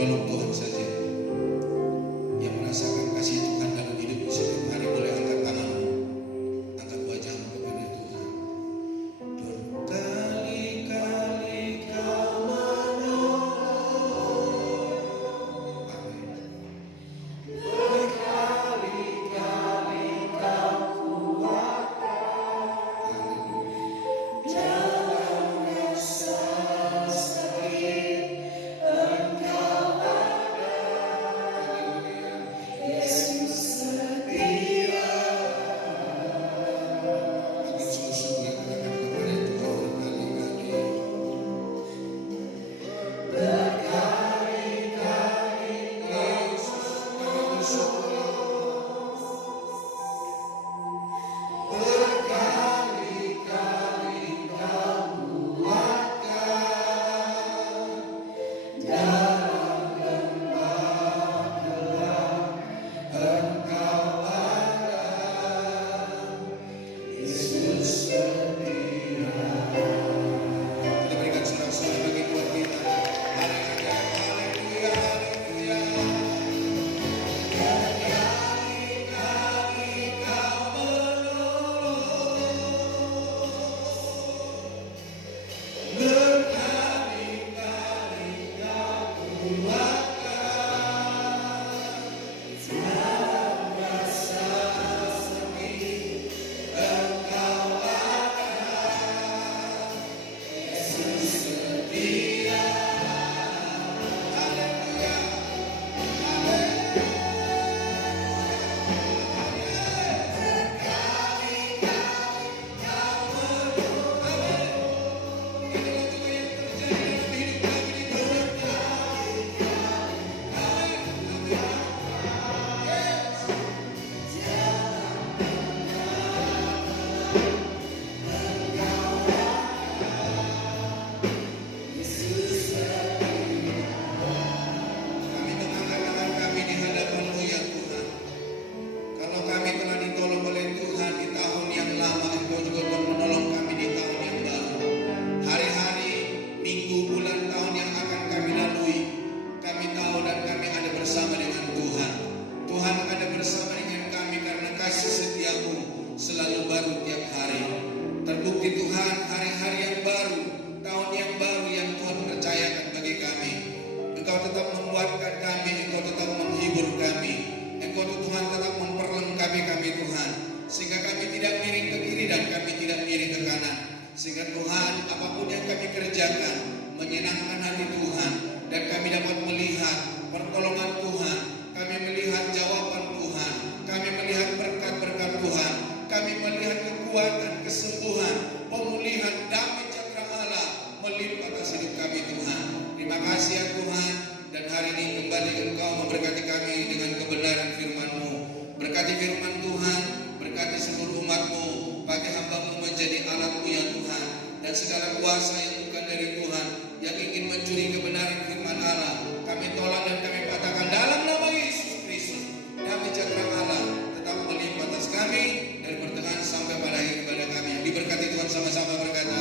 tolong Tuhan saja. Yang merasakan kasih Tuhan dalam hidup setiap hari boleh angkat tanganmu, angkat wajahmu kepada Tuhan. Berkali-kali Kau menolong. Amin. Berkali-kali Kau kuatkan. Dalam rasa sakit Engkau ada. Yesus setia. Amin. Sungguh-sungguh katakan kepada Tuhan berkali-kali. Berkali-kali Yesus kami bersyukur. Berkali-kali Kau kuatkan. Dalam lembah gelap Engkau ada. Yesus setia. Kita berikan sorak-sorai bagi Tuhan kita. Haleluya, haleluya, haleluya. Berkali-kali Kau menolong. Berkali-kali Kau kuatkan. Dalam rasa sakit Engkau ada. Yesus setia. Haleluya, haleluya. Berkali-kali Kau menolong. Amin. Inilah juga yang terjadi dalam hidup kami di berkali-kali. Amin, amin. Yes. Kami mengangkat tangan kami di hadapan-Mu ya Tuhan. Kalau kami telah ditolong oleh Tuhan di tahun yang lama, Engkau juga telah menolong kami di tahun yang baru. Hari-hari, minggu, bulan, tahun yang akan kami lalui, kami tahu dan kami ada bersama dengan Tuhan. Tuhan ada bersama dengan kami karena kasih setia-Mu selalu baru tiap hari. Terbukti Tuhan, hari-hari yang baru, tahun yang baru yang Tuhan percayakan bagi kami. Engkau tetap menguatkan kami, Engkau tetap menghibur kami, Engkau Tuhan tetap memperlengkapi kami Tuhan, sehingga kami tidak miring ke kiri dan kami tidak miring ke kanan. Sehingga Tuhan, apapun yang kami kerjakan menyenangkan hati Tuhan, dan kami dapat melihat pertolongan Tuhan, kami melihat jawaban Tuhan, kami melihat berkat-berkat Tuhan, kami melihat kekuatan, kesembuhan, pemulihan, damai sejahtera Allah melimpah atas hidup kami Tuhan. Terima kasih ya Tuhan, dan hari ini kembali Engkau memberkati kami dengan kebenaran firman-Mu. Berkati firman Tuhan, berkati seluruh umat-Mu, pakai hamba-Mu menjadi alat-Mu ya Tuhan, dan segala kuasa yang bukan dari Tuhan yang ingin mencuri kebenaran firman Allah, kami tolak dan kami patahkan dalam nama Yesus Kristus. Damai sejahtera Allah tetap melimpah atas kami dari pertengahan sampai pada akhir ibadah kami. Yang diberkati Tuhan sama-sama berkata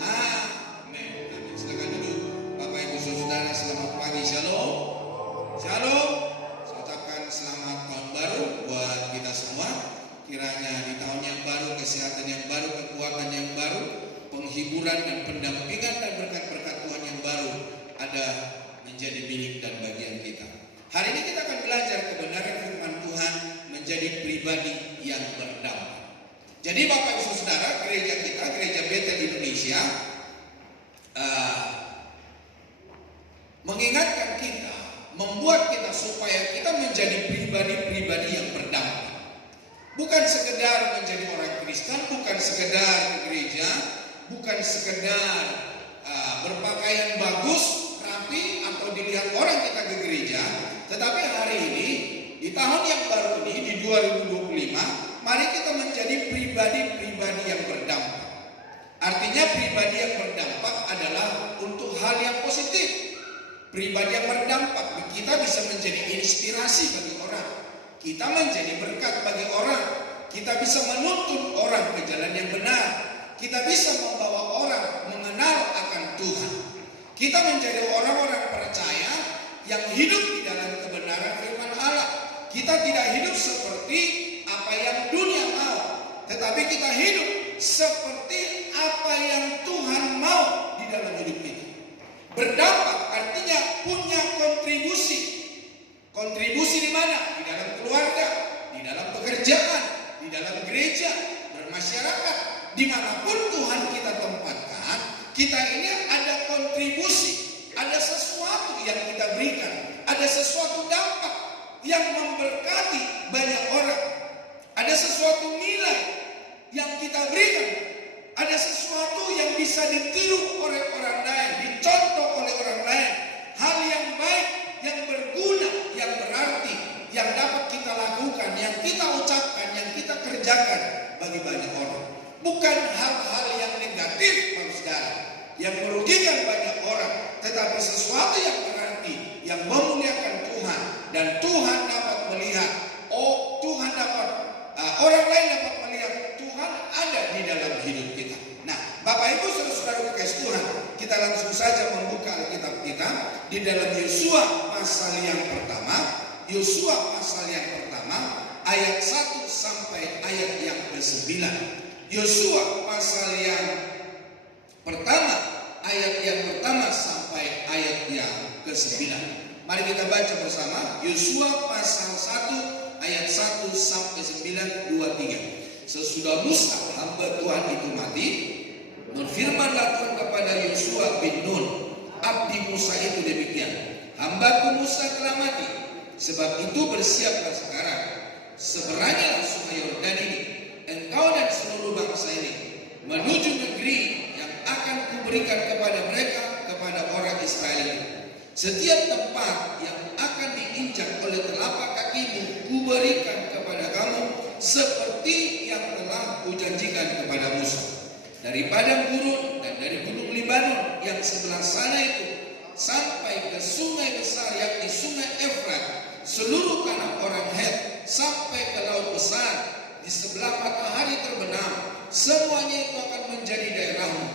amin. Amin. Silakan duduk Bapak Ibu Saudara, selamat pagi. Shalom. Shalom. Saya ucapkan selamat tahun baru buat kita semua. Kiranya di tahun yang baru, kesehatan yang baru, kekuatan yang baru, penghiburan dan pendampingan dan berkat-berkat Tuhan yang baru ada menjadi milik dan bagian kita. Hari ini kita akan belajar kebenaran firman Tuhan menjadi pribadi yang berdampak. Jadi Bapak Ibu Saudara, gereja kita, Gereja Betel Indonesia, mengingatkan kita, membuat kita supaya kita menjadi pribadi-pribadi yang berdampak. Bukan sekedar menjadi orang Kristen, bukan sekedar ke gereja, bukan sekedar berpakaian bagus, rapi, atau dilihat orang kita ke gereja. Tetapi hari ini, di tahun yang baru ini, di 2025, mari kita menjadi pribadi-pribadi yang berdampak. Artinya pribadi yang berdampak adalah untuk hal yang positif. Pribadi yang berdampak, kita bisa menjadi inspirasi bagi orang. Kita menjadi berkat bagi orang. Kita bisa menuntun orang ke jalan yang benar. Kita bisa membawa orang mengenal akan Tuhan. Kita menjadi orang-orang percaya yang hidup di dalam kebenaran firman Allah. Kita tidak hidup seperti apa yang dunia mau, tetapi kita hidup seperti apa yang Tuhan mau di dalam hidup kita. Berdampak artinya punya kontribusi. Kontribusi di mana? Di dalam keluarga, di dalam pekerjaan, di dalam gereja, bermasyarakat, dimanapun Tuhan kita tempatkan, kita ini ada kontribusi, ada sesuatu yang kita berikan, ada sesuatu dampak yang memberkati banyak orang, ada sesuatu nilai yang kita berikan, ada sesuatu yang bisa ditiru oleh orang lain, dicontoh oleh orang lain, hal yang baik, yang berguna, yang berarti, yang dapat kita lakukan, yang kita ucapkan, yang kita kerjakan bagi banyak orang. Bukan hal-hal yang negatif, saudara, yang merugikan banyak orang, tetapi sesuatu yang berarti, yang memuliakan Tuhan, dan Tuhan dapat melihat, Tuhan dapat, orang lain dapat melihat Tuhan ada di dalam hidup kita. Nah, Bapak Ibu saudara-saudara kasih Tuhan, kita langsung saja membuka Alkitab kita di dalam Yosua pasal yang pertama. Yosua pasal yang pertama ayat 1 sampai ayat yang ke-9. Yosua pasal yang pertama ayat yang pertama sampai ayat yang ke-9. Mari kita baca bersama Yosua pasal 1 ayat 1 sampai 9, 2, 3. Sesudah Musa hamba Tuhan itu mati, berfirmanlah Tuhan kepada Yosua bin Nun, abdi Musa itu demikian, hambaku Musa telah mati, sebab itu bersiaplah sekarang, seberangilah sungai Yordan ini, engkau dan seluruh bangsa ini, menuju negeri yang akan kuberikan kepada mereka, kepada orang Israel itu. Setiap tempat yang akan diinjak oleh telapak kakimu, kuberikan kepada kamu, seperti yang telah kujanjikan kepada Musa. Dari padang gurun dan dari gunung Libanon yang sebelah sana itu, sampai ke sungai besar yakni sungai Efrat, seluruh tanah orang Het, sampai ke laut besar di sebelah matahari terbenam, semuanya itu akan menjadi daerahmu.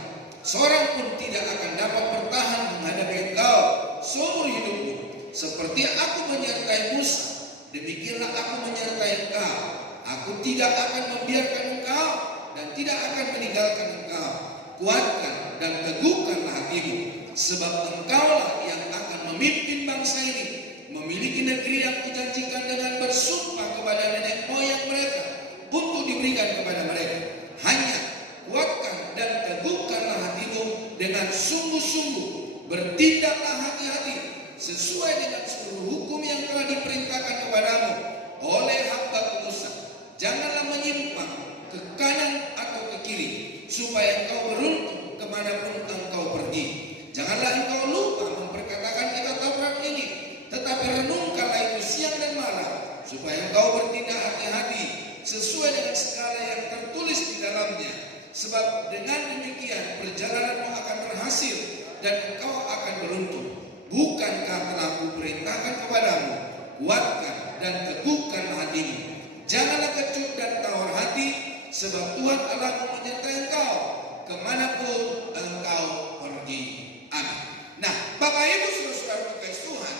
Seorang pun tidak akan dapat bertahan menghadapi engkau seumur hidupmu. Seperti aku menyertai Musa, demikianlah aku menyertai engkau. Aku tidak akan membiarkan engkau dan tidak akan meninggalkan engkau. Kuatkan dan teguhkanlah hatimu, sebab engkaulah yang akan memimpin bangsa ini memiliki negeri yang kujanjikan dengan bersumpah kepada nenek moyang mereka untuk diberikan kepada mereka. Hanya kuatkan dan teguhkanlah hatimu dengan sungguh-sungguh, bertindaklah hati-hati sesuai dengan seluruh hukum yang telah diperintahkan kepadamu oleh hamba Musa. Janganlah menyimpang ke kanan atau ke kiri, supaya engkau beruntung kemanapun engkau pergi. Janganlah engkau lupa memperkatakan kitab Taurat ini, tetapi renungkanlah itu siang dan malam, supaya engkau bertindak hati-hati sesuai dengan segala yang tertulis di dalamnya. Sebab dengan demikian perjalananmu akan berhasil dan engkau akan beruntung. Bukankah telah kuperintahkan kepadamu, kuatkan dan teguhkan hatimu. Janganlah kecut dan tawar hati, sebab Tuhan Allah menyertai engkau kemanapun engkau pergi. Amin. Nah, Bapak Ibu saudara-saudara kasih Tuhan,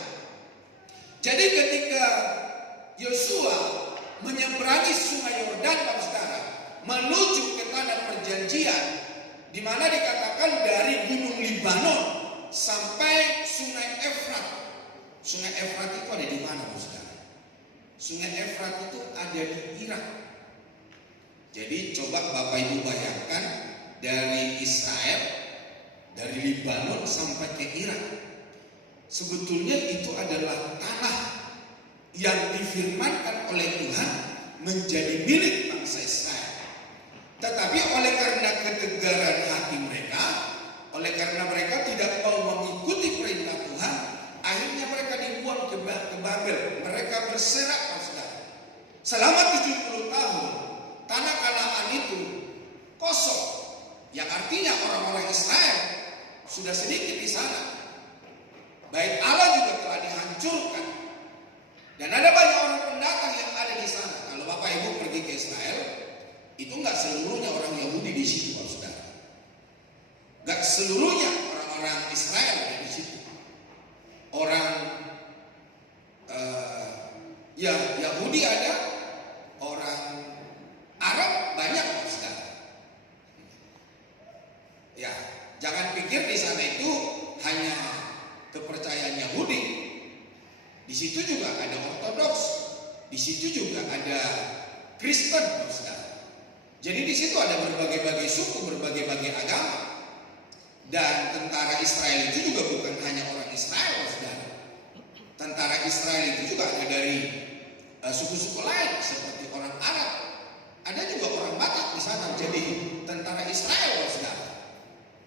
jadi ketika Yosua menyeberangi sungai Yordan, saudara, menuju ke tanah perjanjian, di mana dikatakan dari gunung Libanon sampai sungai Efrat. Sungai Efrat itu ada di mana, saudara? Sungai Efrat itu ada di Irak. Jadi coba Bapak Ibu bayangkan, dari Israel, dari Libanon sampai ke Irak. Sebetulnya itu adalah tanah yang difirmankan oleh Tuhan menjadi milik bangsa Israel. Tetapi oleh karena ketegaran hati mereka, oleh karena mereka tidak mau mengikuti perintah Tuhan, akhirnya mereka dibuang ke Babel. Mereka berserak, saudara. Selama 70 tahun, tanah Kanaan itu kosong. Yang artinya orang-orang Israel sudah sedikit di sana. Bait Allah juga telah dihancurkan. Dan ada banyak orang pendatang yang ada di sana. Kalau Bapak Ibu pergi ke Israel, itu enggak seluruhnya orang Yahudi di situ, saudara. Enggak seluruhnya orang-orang Israel ada di situ. Orang Di situ juga ada Ortodoks, di situ juga ada Kristen, saudara. Jadi di situ ada berbagai-bagai suku, berbagai-bagai agama. Dan tentara Israel itu juga bukan hanya orang Israel, saudara. Tentara Israel itu juga ada dari suku-suku lain seperti orang Arab. Ada juga orang Batak di sana. Jadi tentara Israel, saudara.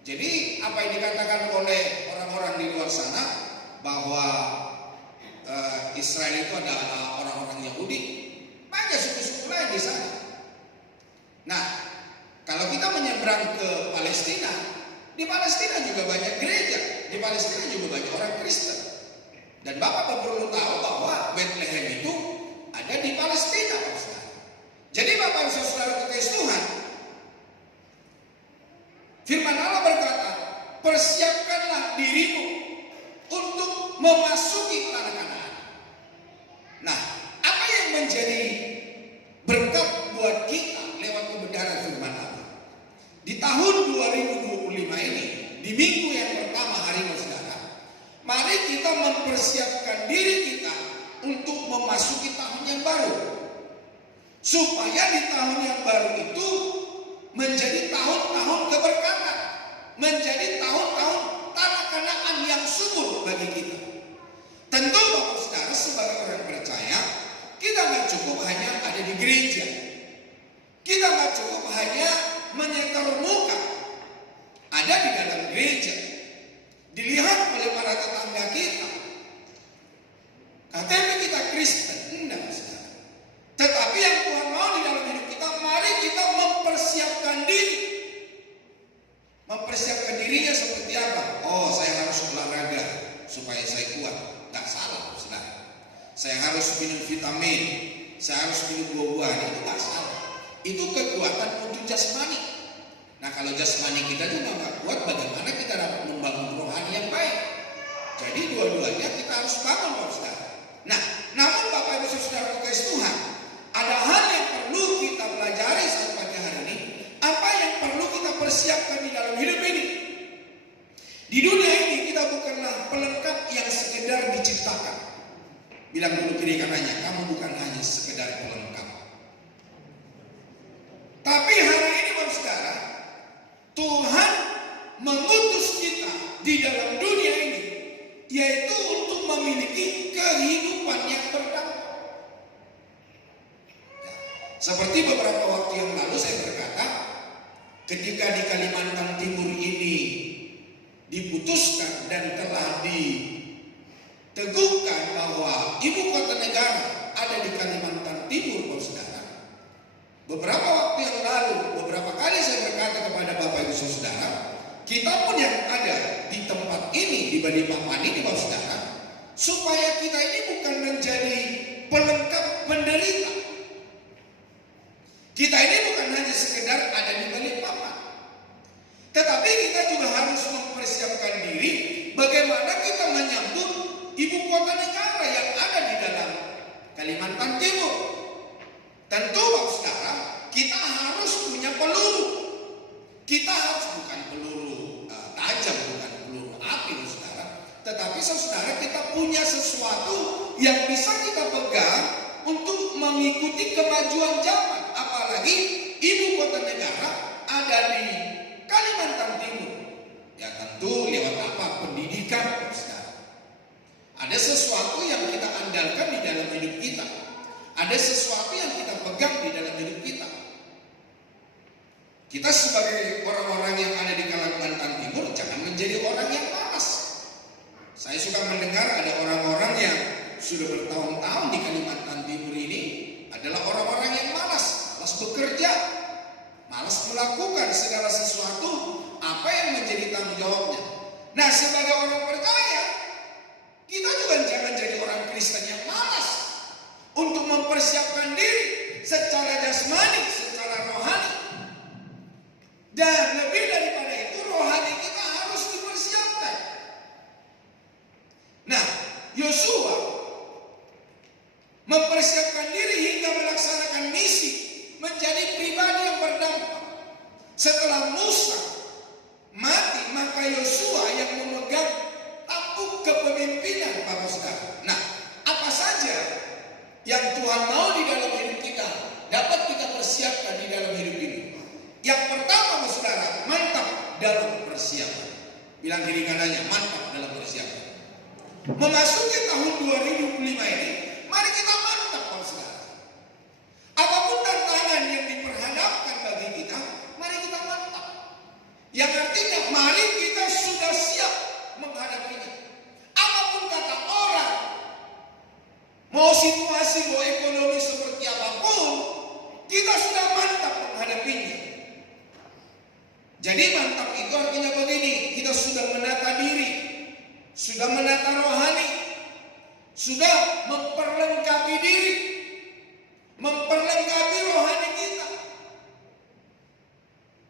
Jadi apa yang dikatakan oleh orang-orang di luar sana bahwa Israel itu adalah orang-orang Yahudi, banyak suku-suku lain di sana. Nah, kalau kita menyeberang ke Palestina, di Palestina juga banyak gereja, di Palestina juga banyak orang Kristen. Dan Bapak perlu tahu bahwa Bethlehem itu ada di Palestina, saudara. Jadi Bapak dan saudara kekasih Tuhan, firman Allah berkata, persiapkanlah dirimu untuk memasuki tanah Kanaan. Nah, apa yang menjadi berkat buat kita lewat kebenaran firman Allah? Di tahun 2025 ini, di minggu yang pertama hari ini, saudara, mari kita mempersiapkan diri kita untuk memasuki tahun yang baru. Supaya di tahun yang baru itu menjadi tahun-tahun keberkatan, menjadi tahun-tahun tanah Kanaan yang subur bagi kita. Tentu Bapak Saudara sebagai orang percaya, kita nggak cukup hanya ada di gereja, kita nggak cukup hanya menyetor muka ada di dalam gereja, dilihat oleh para tetangga kita, KTP kita Kristen, enggak, saudara. Tetapi yang Tuhan mau di dalam hidup kita, mari kita mempersiapkan diri. Mempersiapkan dirinya seperti apa? Oh, saya harus olahraga supaya saya kuat. Nggak salah, saudara. Saya harus minum vitamin, saya harus minum buah-buahan, itu nggak salah. Itu kekuatan untuk jasmani. Nah, kalau jasmani kita juga nggak kuat, bagaimana kita dapat membangun rohani yang baik? Jadi dua-duanya kita harus bangun, Bapak Saudara. Nah, namun Bapak Ibu Saudara kekasih Tuhan, ada hal yang perlu kita pelajari saat pagi hari ini. Apa yang perlu kita persiapkan di dalam hidup ini? Di dunia ini kita bukanlah pelengkap yang sekedar diciptakan. Bilang dulu kiri kanannya, kamu bukan hanya sekedar pelengkap. Tapi hari ini Bapak Saudara, Tuhan mengutus kita di dalam dunia ini, yaitu untuk memiliki kehidupan yang berdampak. Seperti beberapa waktu yang lalu saya berkata, ketika di Kalimantan Timur ini diputuskan dan telah diteguhkan bahwa ibu kota negara ada di Kalimantan Timur, Bapak Saudara. Beberapa waktu yang lalu, beberapa kali saya berkata kepada Bapak Ibu Saudara, kita pun yang ada di tempat ini, di Balikpapan ini, Bapak Saudara, supaya kita ini bukan menjadi pelengkap penderita. Kita ini bukan hanya sekedar ada di Balikpapan, tetapi kita juga harus mempersiapkan diri bagaimana kita menyambut ibu kota negara yang ada di dalam Kalimantan Timur. Tentu Bapak Saudara, kita harus punya peluru. Kita harus bukan peluru tajam, bukan peluru api, Saudara, tetapi Saudara, kita punya sesuatu yang bisa kita pegang untuk mengikuti kemajuan zaman. Apalagi ibu kota negara ada di Kalimantan Timur. Ya tentu lewat apa? Pendidikan, Saudara. Ada sesuatu yang kita andalkan di dalam hidup kita. Ada sesuatu yang kita pegang di dalam hidup kita. Kita sebagai orang-orang yang ada di Kalimantan Timur jangan menjadi orang yang malas. Saya suka mendengar ada orang-orang yang sudah bertahun-tahun di Kalimantan Timur ini adalah orang-orang yang malas bekerja, malas melakukan segala sesuatu apa yang menjadi tanggung jawabnya. Nah, sebagai orang percaya, kita juga jangan jadi orang Kristen yang malas untuk mempersiapkan diri secara jasmani, secara rohani. Dan lebih daripada itu, rohani kita harus dipersiapkan. Nah, Yosua mempersiapkan diri hingga melaksanakan misi menjadi pribadi yang berdampak. Setelah Musa mati, maka Yosua yang memegang tampuk kepemimpinan, Bapak Saudara. Nah, apa yang Tuhan mau di dalam hidup kita dapat kita persiapkan di dalam hidup ini. Yang pertama, saudara, mantap dalam persiapan. Bilang kiri kanannya, mantap dalam persiapan. Memasuki tahun 2005 ini, mari kita mantap, saudara. Apapun tantangan yang diperhadapkan bagi kita, mari kita mantap. Yang artinya, mari kita sudah siap menghadapinya. Apapun kata orang, mau situasi, mau ekonomi seperti apapun, kita sudah mantap menghadapinya. Jadi mantap itu artinya begini, kita sudah menata diri, sudah menata rohani, sudah memperlengkapi diri, memperlengkapi rohani kita.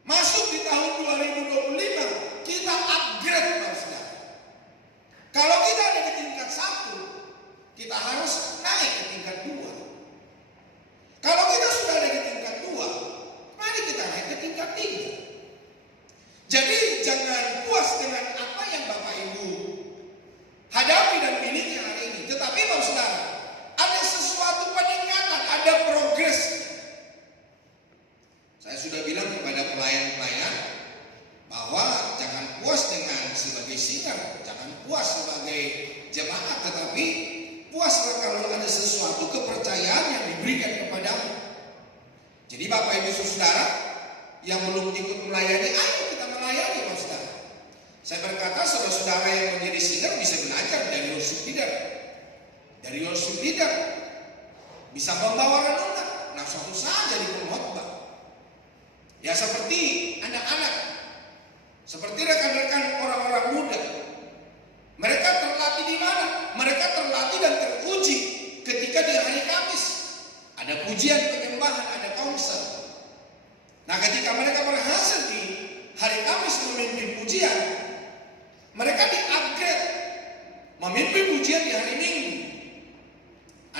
Masuk di tahun 2025, kita upgrade, saudara. Kalau kita ada di tingkat 1, kita harus naik ke tingkat 2. Kalau kita sudah ada di tingkat 2, mari kita naik ke tingkat 3. Jadi jangan puas dengan apa yang Bapak Ibu hadapi dan miliki hari ini. Tetapi saudara, ada sesuatu peningkatan, ada progres. Saya sudah bilang kepada pelayan-pelayan bahwa jangan puas dengan sebagai singer, jangan puas sebagai jemaat, tetapi puaslah kalau ada sesuatu kepercayaan yang diberikan kepadamu. Jadi Bapak Ibu Saudara yang belum ikut melayani, ayo kita melayani, saudara. Saya berkata, saudara-saudara yang menjadi singer bisa belajar dari worship leader. Dari worship leader bisa membawa renungan. Nah, suatu saat jadi pengkhotbah. Ya seperti anak-anak, seperti rekan-rekan orang-orang muda. Mereka terlatih di mana? Mereka terlatih dan teruji ketika di hari Kamis. Ada pujian penyembahan, ada konser. Nah, ketika mereka berhasil di hari Kamis memimpin pujian, mereka di-upgrade memimpin pujian di hari Minggu.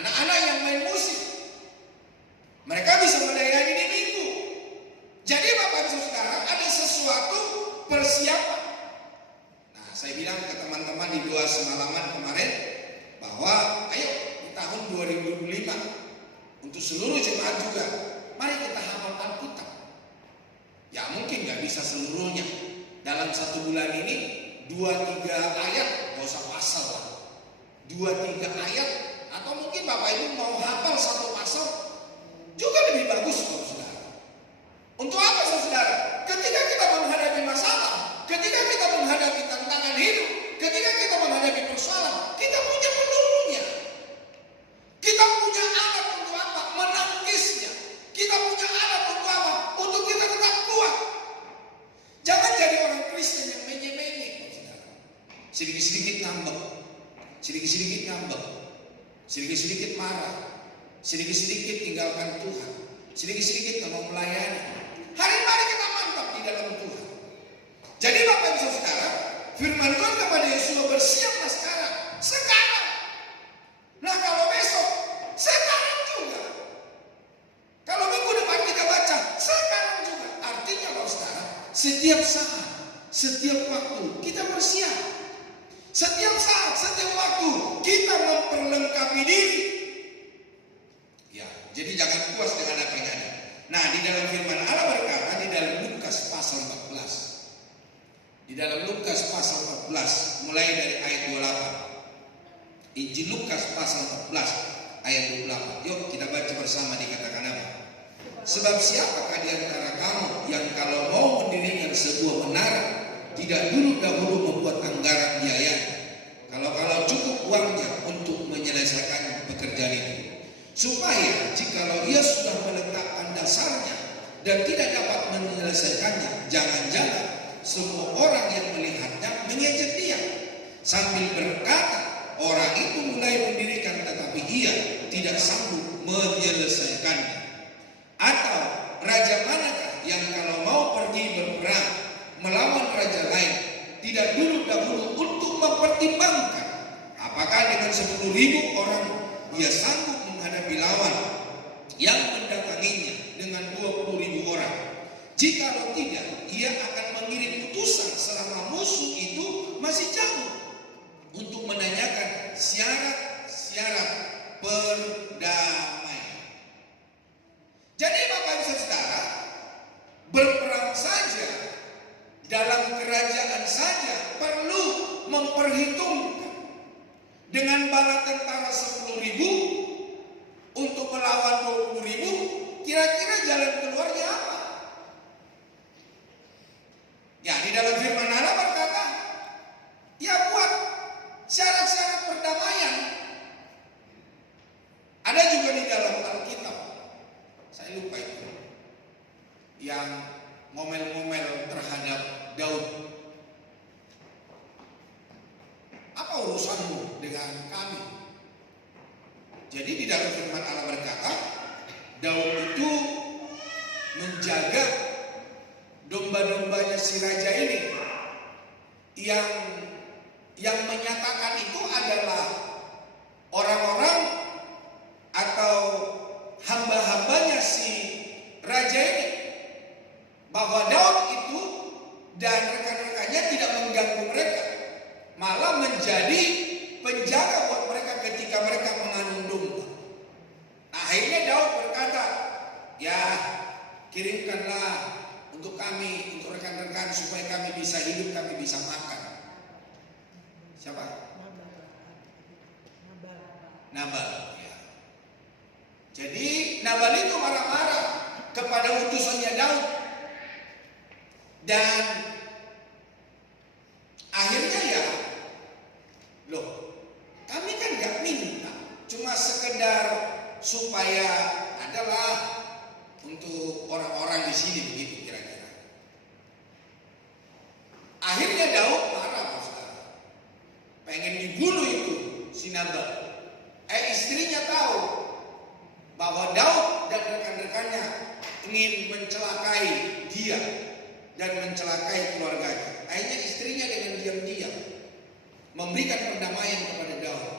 Anak-anak yang main musik, mereka bisa melayani di Minggu. Jadi Bapak Ibu Saudara, ada sesuatu persiapan. Nah, saya bilang ke teman-teman di 2 semalaman kemarin bahwa ayo di tahun 2005 untuk seluruh jemaat juga, mari kita hafal Alkitab. Ya mungkin gak bisa seluruhnya. Dalam 1 bulan ini 2-3 ayat, gak usah pasal lah. 2-3 ayat, atau mungkin Bapak Ibu mau hafal 1 pasal juga lebih bagus, saudara. Untuk apa, saudara? Ketika kita menghadapi masalah, ketika kita menghadapi tantangan hidup, ketika kita menghadapi persoalan, kita punya pelurunya. Kita punya alat untuk apa? Menangkisnya. Kita punya alat untuk apa? Untuk kita tetap kuat. Jangan jadi orang Kristen yang menye-menye, saudara. Sedikit-sedikit ngambek, sedikit-sedikit ngambek, sedikit-sedikit marah, sedikit-sedikit tinggalkan Tuhan, sedikit-sedikit tak mau melayani. Mari kita mantap di dalam Tuhan. Jadi Bapak Ibu Saudara, firman Tuhan kepada Yesus, bersiaplah sekarang. Sekarang. Nah, kalau besok, sekarang juga. Kalau minggu depan kita baca, sekarang juga. Artinya saudara, setiap saat, setiap waktu kita bersiap. Setiap saat, setiap waktu kita memperlengkapi diri. Ya, jadi jangan puas dengan apa yang ada. Nah, di dalam firman Allah berkata di dalam Lukas pasal 14. Di dalam Lukas pasal 14, mulai dari ayat 28. Injil Lukas pasal 14 ayat 28. Yuk kita baca bersama, dikatakan apa? Sebab siapakah di antara kamu yang kalau mau mendirikan sebuah menara tidak dahulu membuat anggaran biaya, kalau cukup uangnya untuk menyelesaikan pekerjaan itu, supaya jikalau ia sudah meletakkan dasarnya dan tidak dapat menyelesaikannya, jangan-jangan semua orang yang melihatnya mengejek dia sambil berkata, orang itu mulai mendirikan tetapi ia tidak sanggup menyelesaikannya. Atau raja manakah yang kalau mau pergi berperang melawan raja lain tidak dahulu untuk mempertimbangkan apakah dengan 10.000 orang dia sanggup menghadapi lawan yang mendatanginya dengan 20.000 orang? Jikalau tidak, ia akan mengirim utusan selama musuh itu masih jauh untuk menanyakan syarat-syarat perdagangan. dengan bala tentara 10.000 untuk melawan 20.000, kira-kira jalan keluarnya apa? Ya, di dalam firman Allah berkata, ya buat syarat-syarat perdamaian. Ada juga di dalam Alkitab, saya lupa itu, yang ngomel-ngomel terhadap Daud. Apa urusanmu dengan kami? Jadi di dalam firman Allah berkata, Daud itu menjaga domba-dombanya si raja ini, yang menyatakan itu adalah orang-orang atau hamba-hambanya si raja ini, bahwa Daud itu dan rekan-rekannya tidak mengganggu mereka, malah menjadi penjaga buat mereka ketika mereka mengandung domba. Nah, akhirnya Daud berkata, ya kirimkanlah untuk kami, untuk rekan-rekan, supaya kami bisa hidup, kami bisa makan. Siapa? Nabal. Ya. Jadi Nabal itu marah-marah kepada utusannya Daud, dan akhirnya ya, loh, kami kan gak minta, cuma sekedar supaya adalah untuk orang-orang di sini, begitu kira-kira. Akhirnya Daud marah, saudara, pengen dibunuh itu si Nabal. Istrinya tahu bahwa Daud dan rekan-rekannya ingin mencelakai dia dan mencelakai keluarganya. Akhirnya istrinya dengan diam-diam memberikan perdamaian kepada Daud.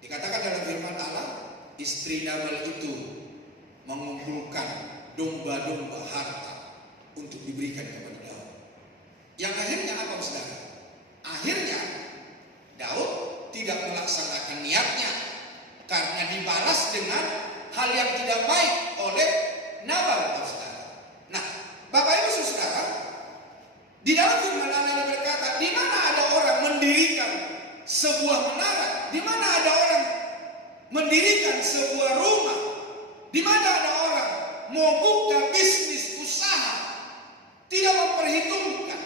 Dikatakan dalam firman Allah, istri Nabal itu mengumpulkan domba-domba harta untuk diberikan kepada Daud. Yang akhirnya apa, saudara? Akhirnya Daud tidak melaksanakan niatnya karena dibalas dengan hal yang tidak baik oleh Nabal, saudara. Nah, Bapak Ibu Saudara, di dalam firman Allah berkata, di mana ada orang mendirikan sebuah menara, di mana ada orang mendirikan sebuah rumah, di mana ada orang mau buka bisnis usaha, tidak memperhitungkan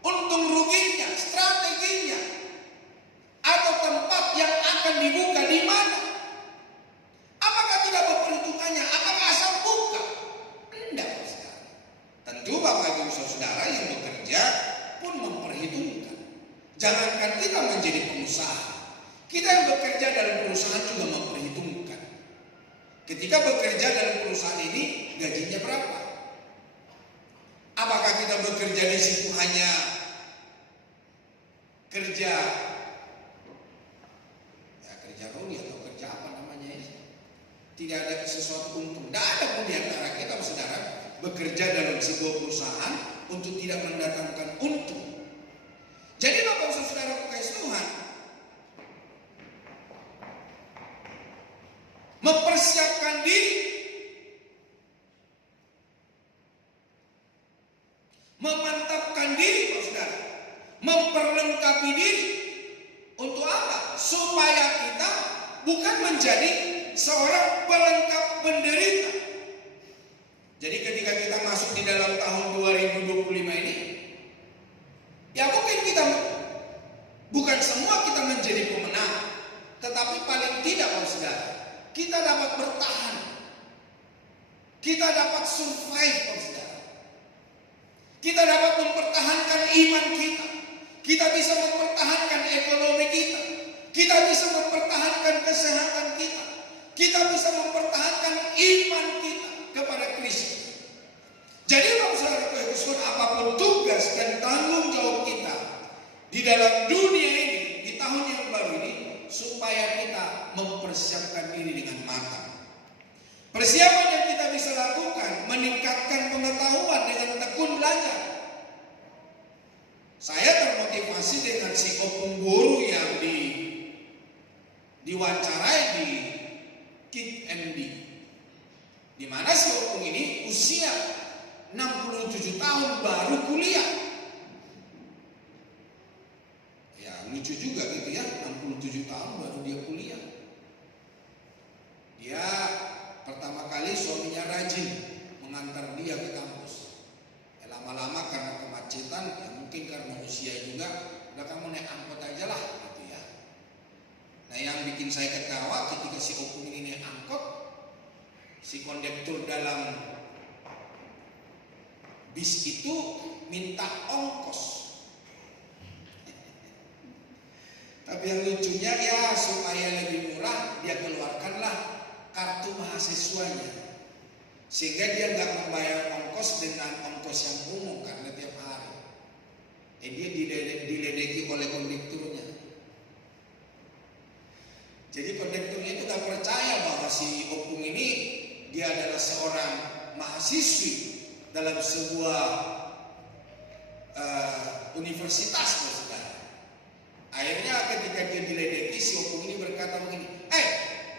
untung ruginya, strateginya, atau tempat yang akan dibuka di mana. Apakah tidak memperhitungkannya? Apakah asal buka? Tidak, saudara. Tentu Bapak Ibu Saudara yang bekerja pun memperhitungkan. Jangankan kita menjadi pengusaha, kita yang bekerja dalam perusahaan juga memperhitungkan. Ketika bekerja dalam perusahaan ini, gajinya berapa? Apakah kita bekerja di situ hanya kerja roli atau kerja apa namanya ini? Tidak ada sesuatu untung. Tidak ada pun di antara kita, saudara, bekerja dalam sebuah perusahaan untuk tidak mendatangkan untung. Jadi Bapak Saudara kekasih Tuhan, mempersiapkan diri, memantapkan diri, saudara, memperlengkapi diri untuk apa? Supaya kita bukan menjadi seorang pelengkap penderita. Jadi ketika kita masuk di dalam tahun 2025 ini, ya mungkin kita bukan semua kita menjadi pemenang, tetapi paling tidak, saudara, kita dapat bertahan, kita dapat survive, saudara. Kita dapat mempertahankan iman kita bisa mempertahankan ekonomi kita bisa mempertahankan kesehatan kita bisa mempertahankan iman kita kepada Kristus. Jadi Bapak Saudara, apapun tugas dan tanggung jawab kita di dalam dunia ini, di tahun yang baru ini, supaya kita mempersiapkan diri dengan matang. Persiapan yang kita bisa lakukan, meningkatkan pengetahuan dengan tekun belajar. Saya termotivasi dengan si Opung Guru yang diwawancarai di Kid MD, di mana si Opung ini usia 67 tahun baru kuliah. Ya lucu juga gitu ya, 67 tahun yang bikin saya ketawa ketika si opung ini naik angkot, si kondektur dalam bis itu minta ongkos. Tapi yang lucunya ya supaya lebih murah dia keluarkanlah kartu mahasiswanya, sehingga dia nggak membayar ongkos dengan ongkos yang umum karena tiap hari. Dia diledeki oleh kondekturnya. Jadi kondekturnya itu nggak percaya bahwa si opung ini dia adalah seorang mahasiswi dalam sebuah universitas, saudara. Akhirnya ketika dia diledeki, si opung ini berkata begini,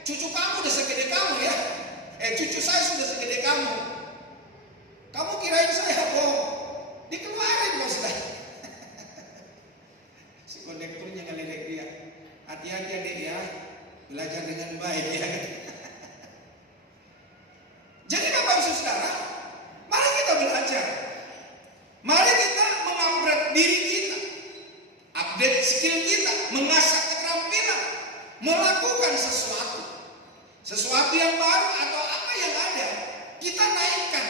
cucu kamu udah segede kamu ya? Cucu saya sudah segede kamu. Kamu kirain saya bohong? Dikeluarin loh, saudara. Si kondekturnya ngeledek dia. Hati-hati adik ya, belajar dengan baik ya. Jadi Bapak Ibu Saudara, mari kita belajar. Mari kita mengupgrade diri kita, update skill kita, mengasah keterampilan, melakukan sesuatu yang baru atau apa yang ada, kita naikkan.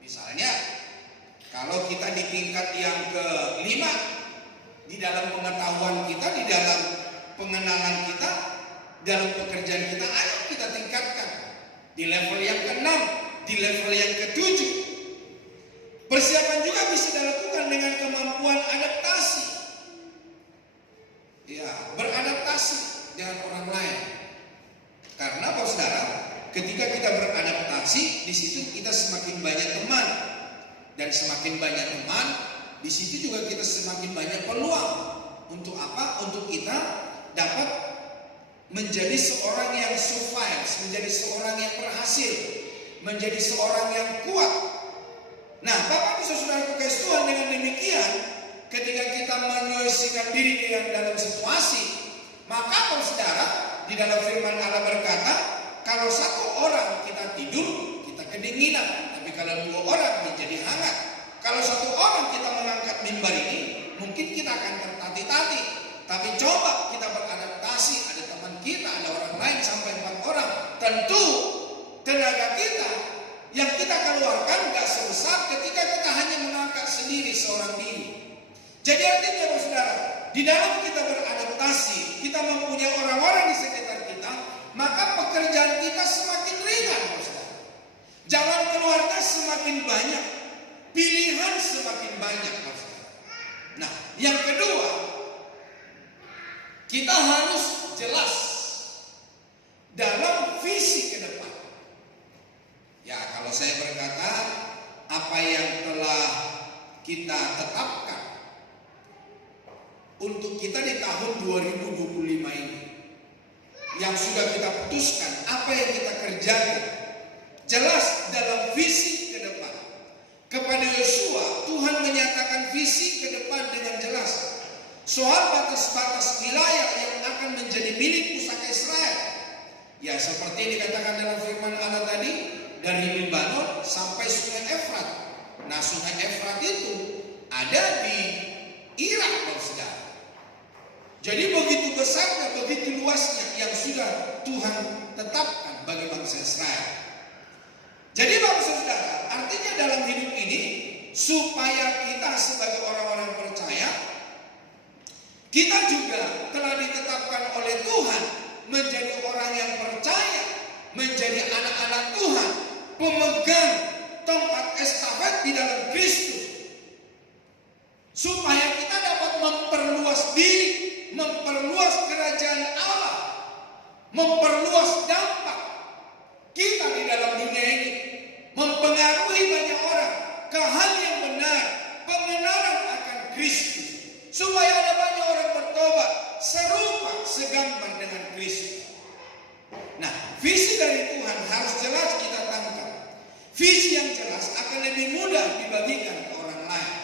Misalnya, kalau kita di tingkat yang ke-5, di dalam pengetahuan kita, di dalam pengenalan kita, dalam pekerjaan kita, ayo kita tingkatkan. Di level yang ke-6, di level yang ke-7. Persiapan juga bisa dilakukan dengan kemampuan adaptasi. Ya, beradaptasi dengan orang lain. Karena Bapak Saudara, ketika kita beradaptasi, di situ kita semakin banyak teman. Dan semakin banyak teman, di situ juga kita semakin banyak peluang. Untuk apa? Untuk kita dapat menjadi seorang yang survive, menjadi seorang yang berhasil, menjadi seorang yang kuat. Nah, Bapak bisa sudah kasih Tuhan dengan demikian, ketika kita menyesuaikan diri dengan dalam situasi, maka Bapak Saudara, di dalam firman Allah berkata, kalau satu orang kita tidur, kita kedinginan, tapi kalau 2 orang menjadi hangat. Kalau satu orang kita mengangkat mimbar ini, mungkin kita akan tertati-tati. Tapi coba kita beradaptasi, ada teman kita, ada orang lain sampai 4 orang. Tentu tenaga kita yang kita keluarkan gak sebesar ketika kita hanya mengangkat sendiri seorang diri. Jadi artinya Bapak Saudara, di dalam kita beradaptasi, kita mempunyai orang-orang di sekitar kita, maka pekerjaan kita semakin ringan Bapak Saudara. Jalan keluarnya semakin banyak, pilihan semakin banyak Bapak Saudara. Nah, yang kedua, kita harus jelas dalam visi ke depan. Ya, kalau saya berkata, apa yang telah kita tetapkan untuk kita di tahun 2025 ini, yang sudah kita putuskan, apa yang kita kerjakan, jelas dalam visi ke depan. Kepada Yosua, Tuhan menyatakan visi ke depan dengan jelas. Soal batas-batas wilayah yang akan menjadi milik pusaka Israel. Ya, seperti yang dikatakan dalam firman Allah tadi, dari Libanon sampai Sungai Efrat. Nah, Sungai Efrat itu ada di Irak, Bapak Saudara. Jadi begitu besarnya, begitu luasnya yang sudah Tuhan tetapkan bagi bangsa Israel. Jadi Bapak Saudara, artinya dalam hidup ini, supaya kita sebagai orang-orang percaya, kita juga telah ditetapkan oleh Tuhan menjadi orang yang percaya, menjadi anak-anak Tuhan, pemegang tongkat estafet di dalam Kristus, supaya kita dapat memperluas diri, memperluas kerajaan Allah, memperluas dampak kita di dalam dunia ini, mempengaruhi banyak orang ke hal yang benar, pengenalan akan Kristus, supaya ada banyak orang bertobat serupa segambar dengan Kristus. Nah, visi dari Tuhan harus jelas kita tangkap. Visi yang jelas akan lebih mudah dibagikan ke orang lain.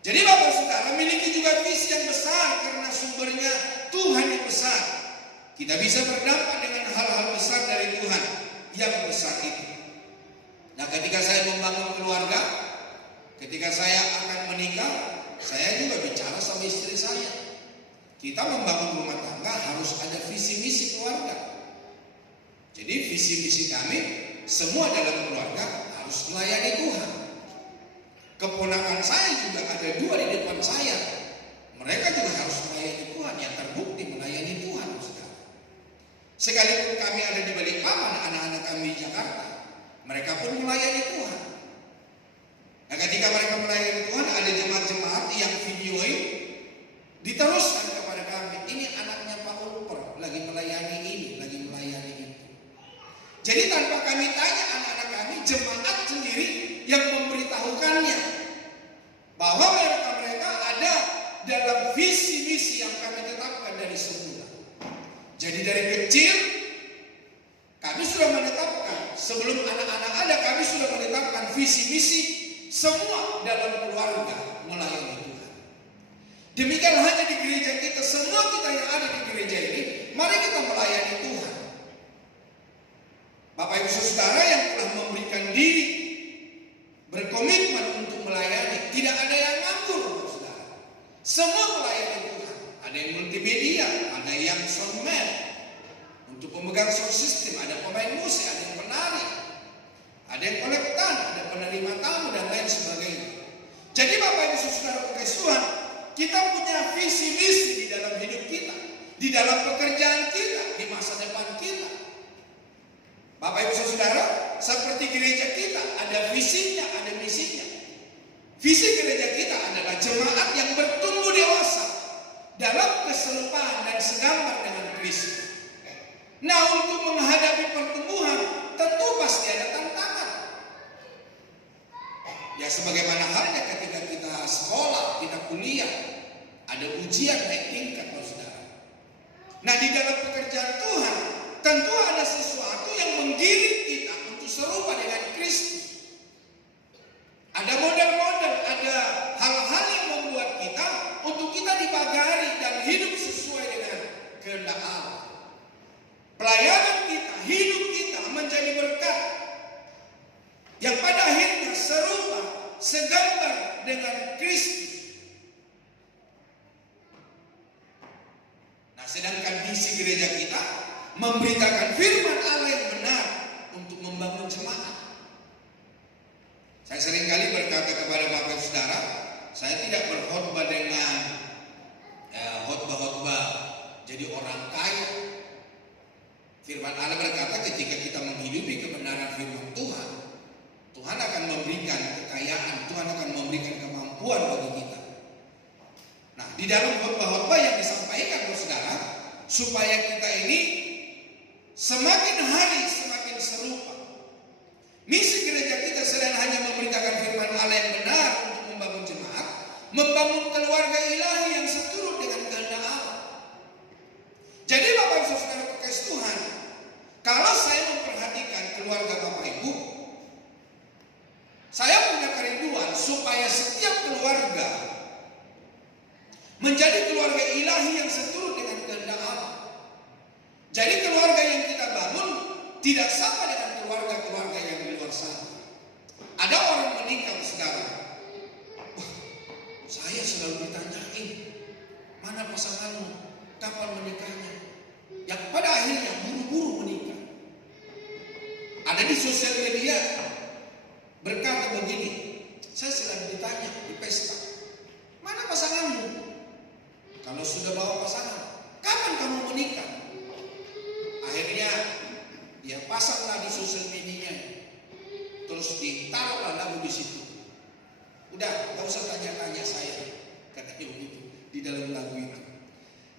Jadi Bapak Saudara memiliki juga visi yang besar karena sumbernya Tuhan yang besar. Kita bisa berdampak dengan hal-hal besar dari Tuhan yang besar itu. Nah, ketika saya membangun keluarga, ketika saya akan menikah, saya juga bicara sama istri saya. Kita membangun rumah tangga harus ada visi misi keluarga. Jadi visi misi kami semua dalam keluarga harus melayani Tuhan. Keponakan saya juga ada 2 di depan saya. Mereka juga harus melayani Tuhan, yang terbukti melayani Tuhan. Sekalipun kami ada di Balikpapan, anak-anak kami di Jakarta, mereka pun melayani Tuhan. Nah, ketika mereka melayani Tuhan, ada jemaat-jemaat yang videoin, diteruskan kepada kami. Ini anaknya Pak Ulper, lagi melayani ini, lagi melayani itu. Jadi tanpa kami tanya anak-anak kami, jemaat sendiri yang memberitahukannya bahwa mereka ada dalam visi misi yang kami tetapkan dari semula. Jadi dari kecil kami sudah menetapkan, sebelum anak-anak ada kami sudah menetapkan visi misi semua dalam keluarga melayani Tuhan. Demikian hanya di gereja kita, semua kita yang ada di gereja ini, mari kita melayani Tuhan. Bapak Ibu Saudara yang telah memberikan diri, berkomitmen untuk melayani, tidak ada yang nganggur, Saudara. Semua melayani Tuhan. Ada yang multimedia, ada yang soundman, untuk pemegang sound system, ada pemain musik, ada yang penari, ada yang kolektan, ada penerima tamu dan lain sebagainya. Jadi Bapak Ibu Saudara kekasih Tuhan, kita punya visi misi di dalam hidup kita, di dalam pekerjaan kita, di masa depan kita. Bapak Ibu Saudara, seperti gereja kita ada visinya, ada misinya. Visi gereja kita adalah jemaat yang bertumbuh dewasa dalam keserupaan dan segambar dengan Kristus. Nah, untuk menghadapi pertumbuhan tentu pasti ada tantangan. Ya, sebagaimana halnya ketika kita sekolah, kita kuliah, ada ujian naik tingkat, Saudara. Nah, di dalam pekerjaan Tuhan tentu ada sesuatu yang menggiring kita untuk serupa dengan Kristus. Ada model-model, ada hal-hal yang membuat kita untuk kita dipagari dan hidup sesuai dengan kehendak Allah. Pelayanan kita, hidup kita menjadi berkat yang pada akhirnya serupa, segambar dengan Kristus. Nah, sedangkan misi gereja kita memberitakan firman Allah yang benar untuk membangun jemaat. Saya seringkali berkata kepada Bapak Ibu Saudara, saya tidak berkhotbah dengan khotbah-khotbah jadi orang kaya. Firman Allah berkata ketika kita menghidupi kebenaran firman Tuhan, Tuhan akan memberikan kekayaan, Tuhan akan memberikan kemampuan bagi kita. Nah, di dalam khotbah-khotbah yang disampaikan Saudara, supaya kita ini semakin hari semakin serupa. Misi gereja kita selain hanya memberitakan firman Allah yang benar untuk membangun jemaat, membangun keluarga ilahi yang seturut dengan kehendak Allah. Jadi Bapak Ibu Saudara kekasih Tuhan, kalau saya memperhatikan keluarga Bapak Ibu, saya punya kerinduan supaya setiap keluarga menjadi keluarga ilahi yang seturut dengan kehendak Allah. Jadi keluarga yang kita bangun tidak sama dengan keluarga-keluarga yang di luar sana. Ada orang menikah, Saudara. Wah, saya selalu ditanyain, mana pasanganmu, kapan menikahnya? Yang pada akhirnya buru-buru menikah. Ada di sosial media berkata begini, saya selalu ditanya di pesta, mana pasanganmu? Kalau sudah bawa pasangan, kapan kamu menikah? Akhirnya dia pasanglah di sosial media, terus ditaruhlah lagu di situ. Udah, gak usah tanya-tanya saya, katanya begitu di dalam lagu itu.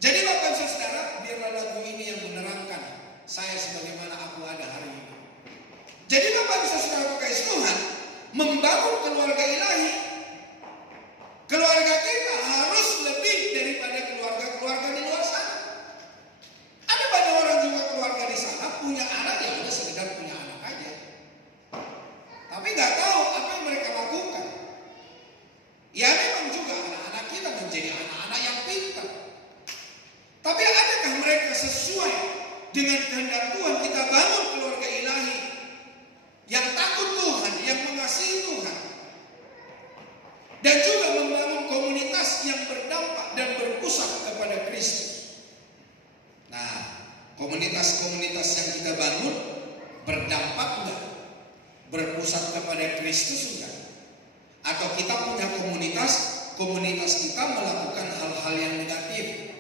Jadi Bapak Ibu Saudara, biarlah lagu ini yang menerangkan saya sebagaimana aku ada hari ini. Jadi Bapak Ibu Saudara kekasih Tuhan, membangun keluarga ilahi, keluarga kita harus lebih daripada keluarga-keluarga di luar sana. Ada banyak orang juga keluarga di sana punya anak yang udah sekedar punya anak aja, tapi nggak tahu apa yang mereka lakukan. Ya memang juga anak-anak kita menjadi anak-anak yang pintar, tapi adakah mereka sesuai dengan kehendak Tuhan? Kita bangun keluarga ilahi yang takut Tuhan, yang mengasihi Tuhan, dan juga membangun komunitas yang berdampak dan berpusat kepada Kristus. Komunitas-komunitas yang kita bangun berdampak enggak? Berpusat kepada Kristus enggak? Atau kita punya komunitas kita melakukan hal-hal yang negatif.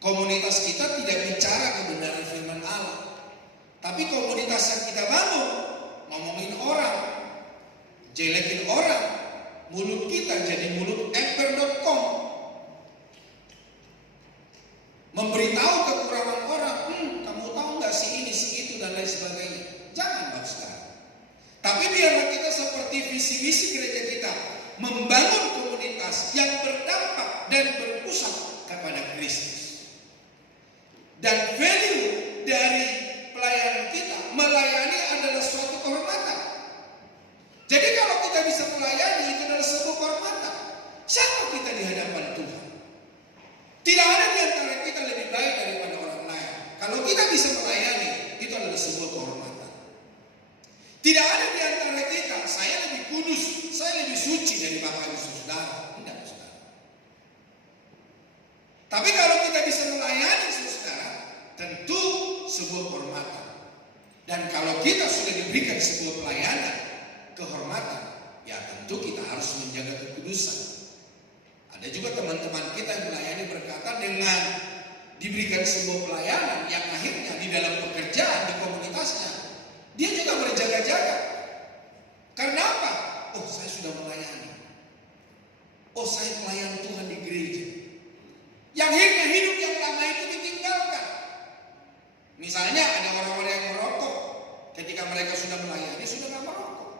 Komunitas kita tidak bicara kebenaran firman Allah. Tapi komunitas yang kita bangun ngomongin orang, jelekin orang, mulut kita jadi mulut emper.com, memberitahu kekurangan orang. Kamu tahu nggak si ini, si itu dan lain sebagainya. Jangan bangsa. Tapi biarlah kita seperti visi-visi gereja kita membangun komunitas yang berdampak dan berpusat kepada Kristus. Dan value dari pelayanan kita, melayani adalah suatu kehormatan. Jadi kalau kita bisa melayani, itu adalah sebuah kehormatan. Siapa kita di hadapan Tuhan? Tidak ada di antara kita lebih baik daripada orang lain. Kalau kita bisa melayani, itu adalah sebuah kehormatan. Tidak ada di antara kita, saya lebih kudus, saya lebih suci dari Bapak Ibu Saudara. Tidak, saudara. Tapi kalau kita bisa melayani saudara, tentu sebuah kehormatan. Dan kalau kita sudah diberikan sebuah pelayanan, kehormatan, ya tentu kita harus menjaga kekudusan. Ada juga teman-teman kita yang melayani berkata dengan diberikan sebuah pelayanan yang akhirnya di dalam pekerjaan di komunitasnya, dia juga berjaga-jaga. Karena apa? Oh, saya sudah melayani. Oh, saya pelayan Tuhan di gereja. Yang akhirnya hidup yang lama itu ditinggalkan. Misalnya ada orang-orang yang merokok, ketika mereka sudah melayani sudah tidak merokok.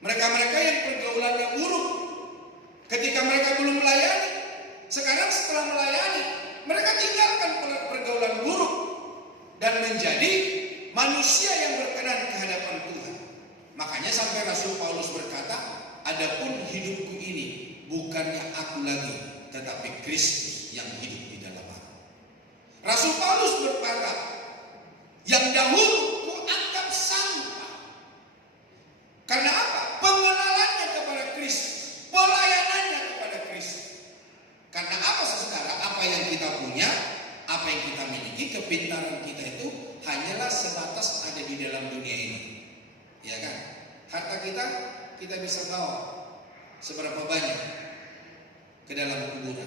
Mereka-mereka yang pergaulannya buruk, ketika mereka belum melayani, sekarang setelah melayani, mereka tinggalkan pergaulan buruk dan menjadi manusia yang berkenan ke hadapan Tuhan. Makanya sampai Rasul Paulus berkata, adapun hidupku ini bukannya aku lagi, tetapi Kristus yang hidup di dalam aku. Rasul Paulus berkata, yang dahulu ku anggap sampah. Karena apa? Pengenalannya kepada Kristus, pelayanannya kepada Kristus. Karena apa saudara? Apa yang kita punya, apa yang kita miliki, kepintaran kita itu hanyalah sebatas ada di dalam dunia ini. Ya kan? Harta kita bisa bawa seberapa banyak ke dalam kuburan.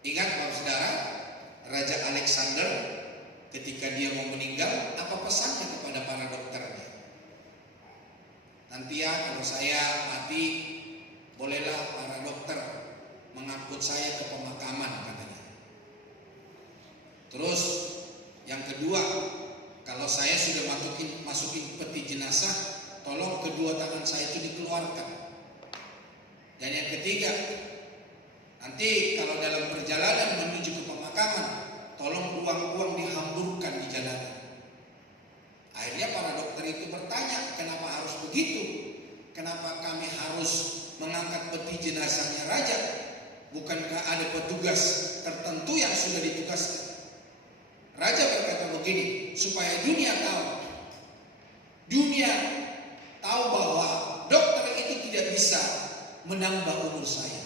Ingat Bapak Saudara, Raja Alexander ketika dia mau meninggal, apa pesannya kepada para dokternya? Nanti ya kalau saya mati, bolehlah para dokter mengangkut saya ke pemakaman, katanya. Terus yang kedua, kalau saya sudah masukin peti jenazah, tolong kedua tangan saya itu dikeluarkan. Dan yang ketiga, nanti kalau dalam perjalanan menuju ke pemakaman, tolong uang-uang dihamburkan di jalanan. Akhirnya para dokter itu bertanya, kenapa harus begitu? Kenapa kami harus mengangkat peti jenazahnya raja? Bukankah ada petugas tertentu yang sudah ditugaskan? Raja berkata begini, supaya dunia tahu bahwa dokter itu tidak bisa menambah umur saya,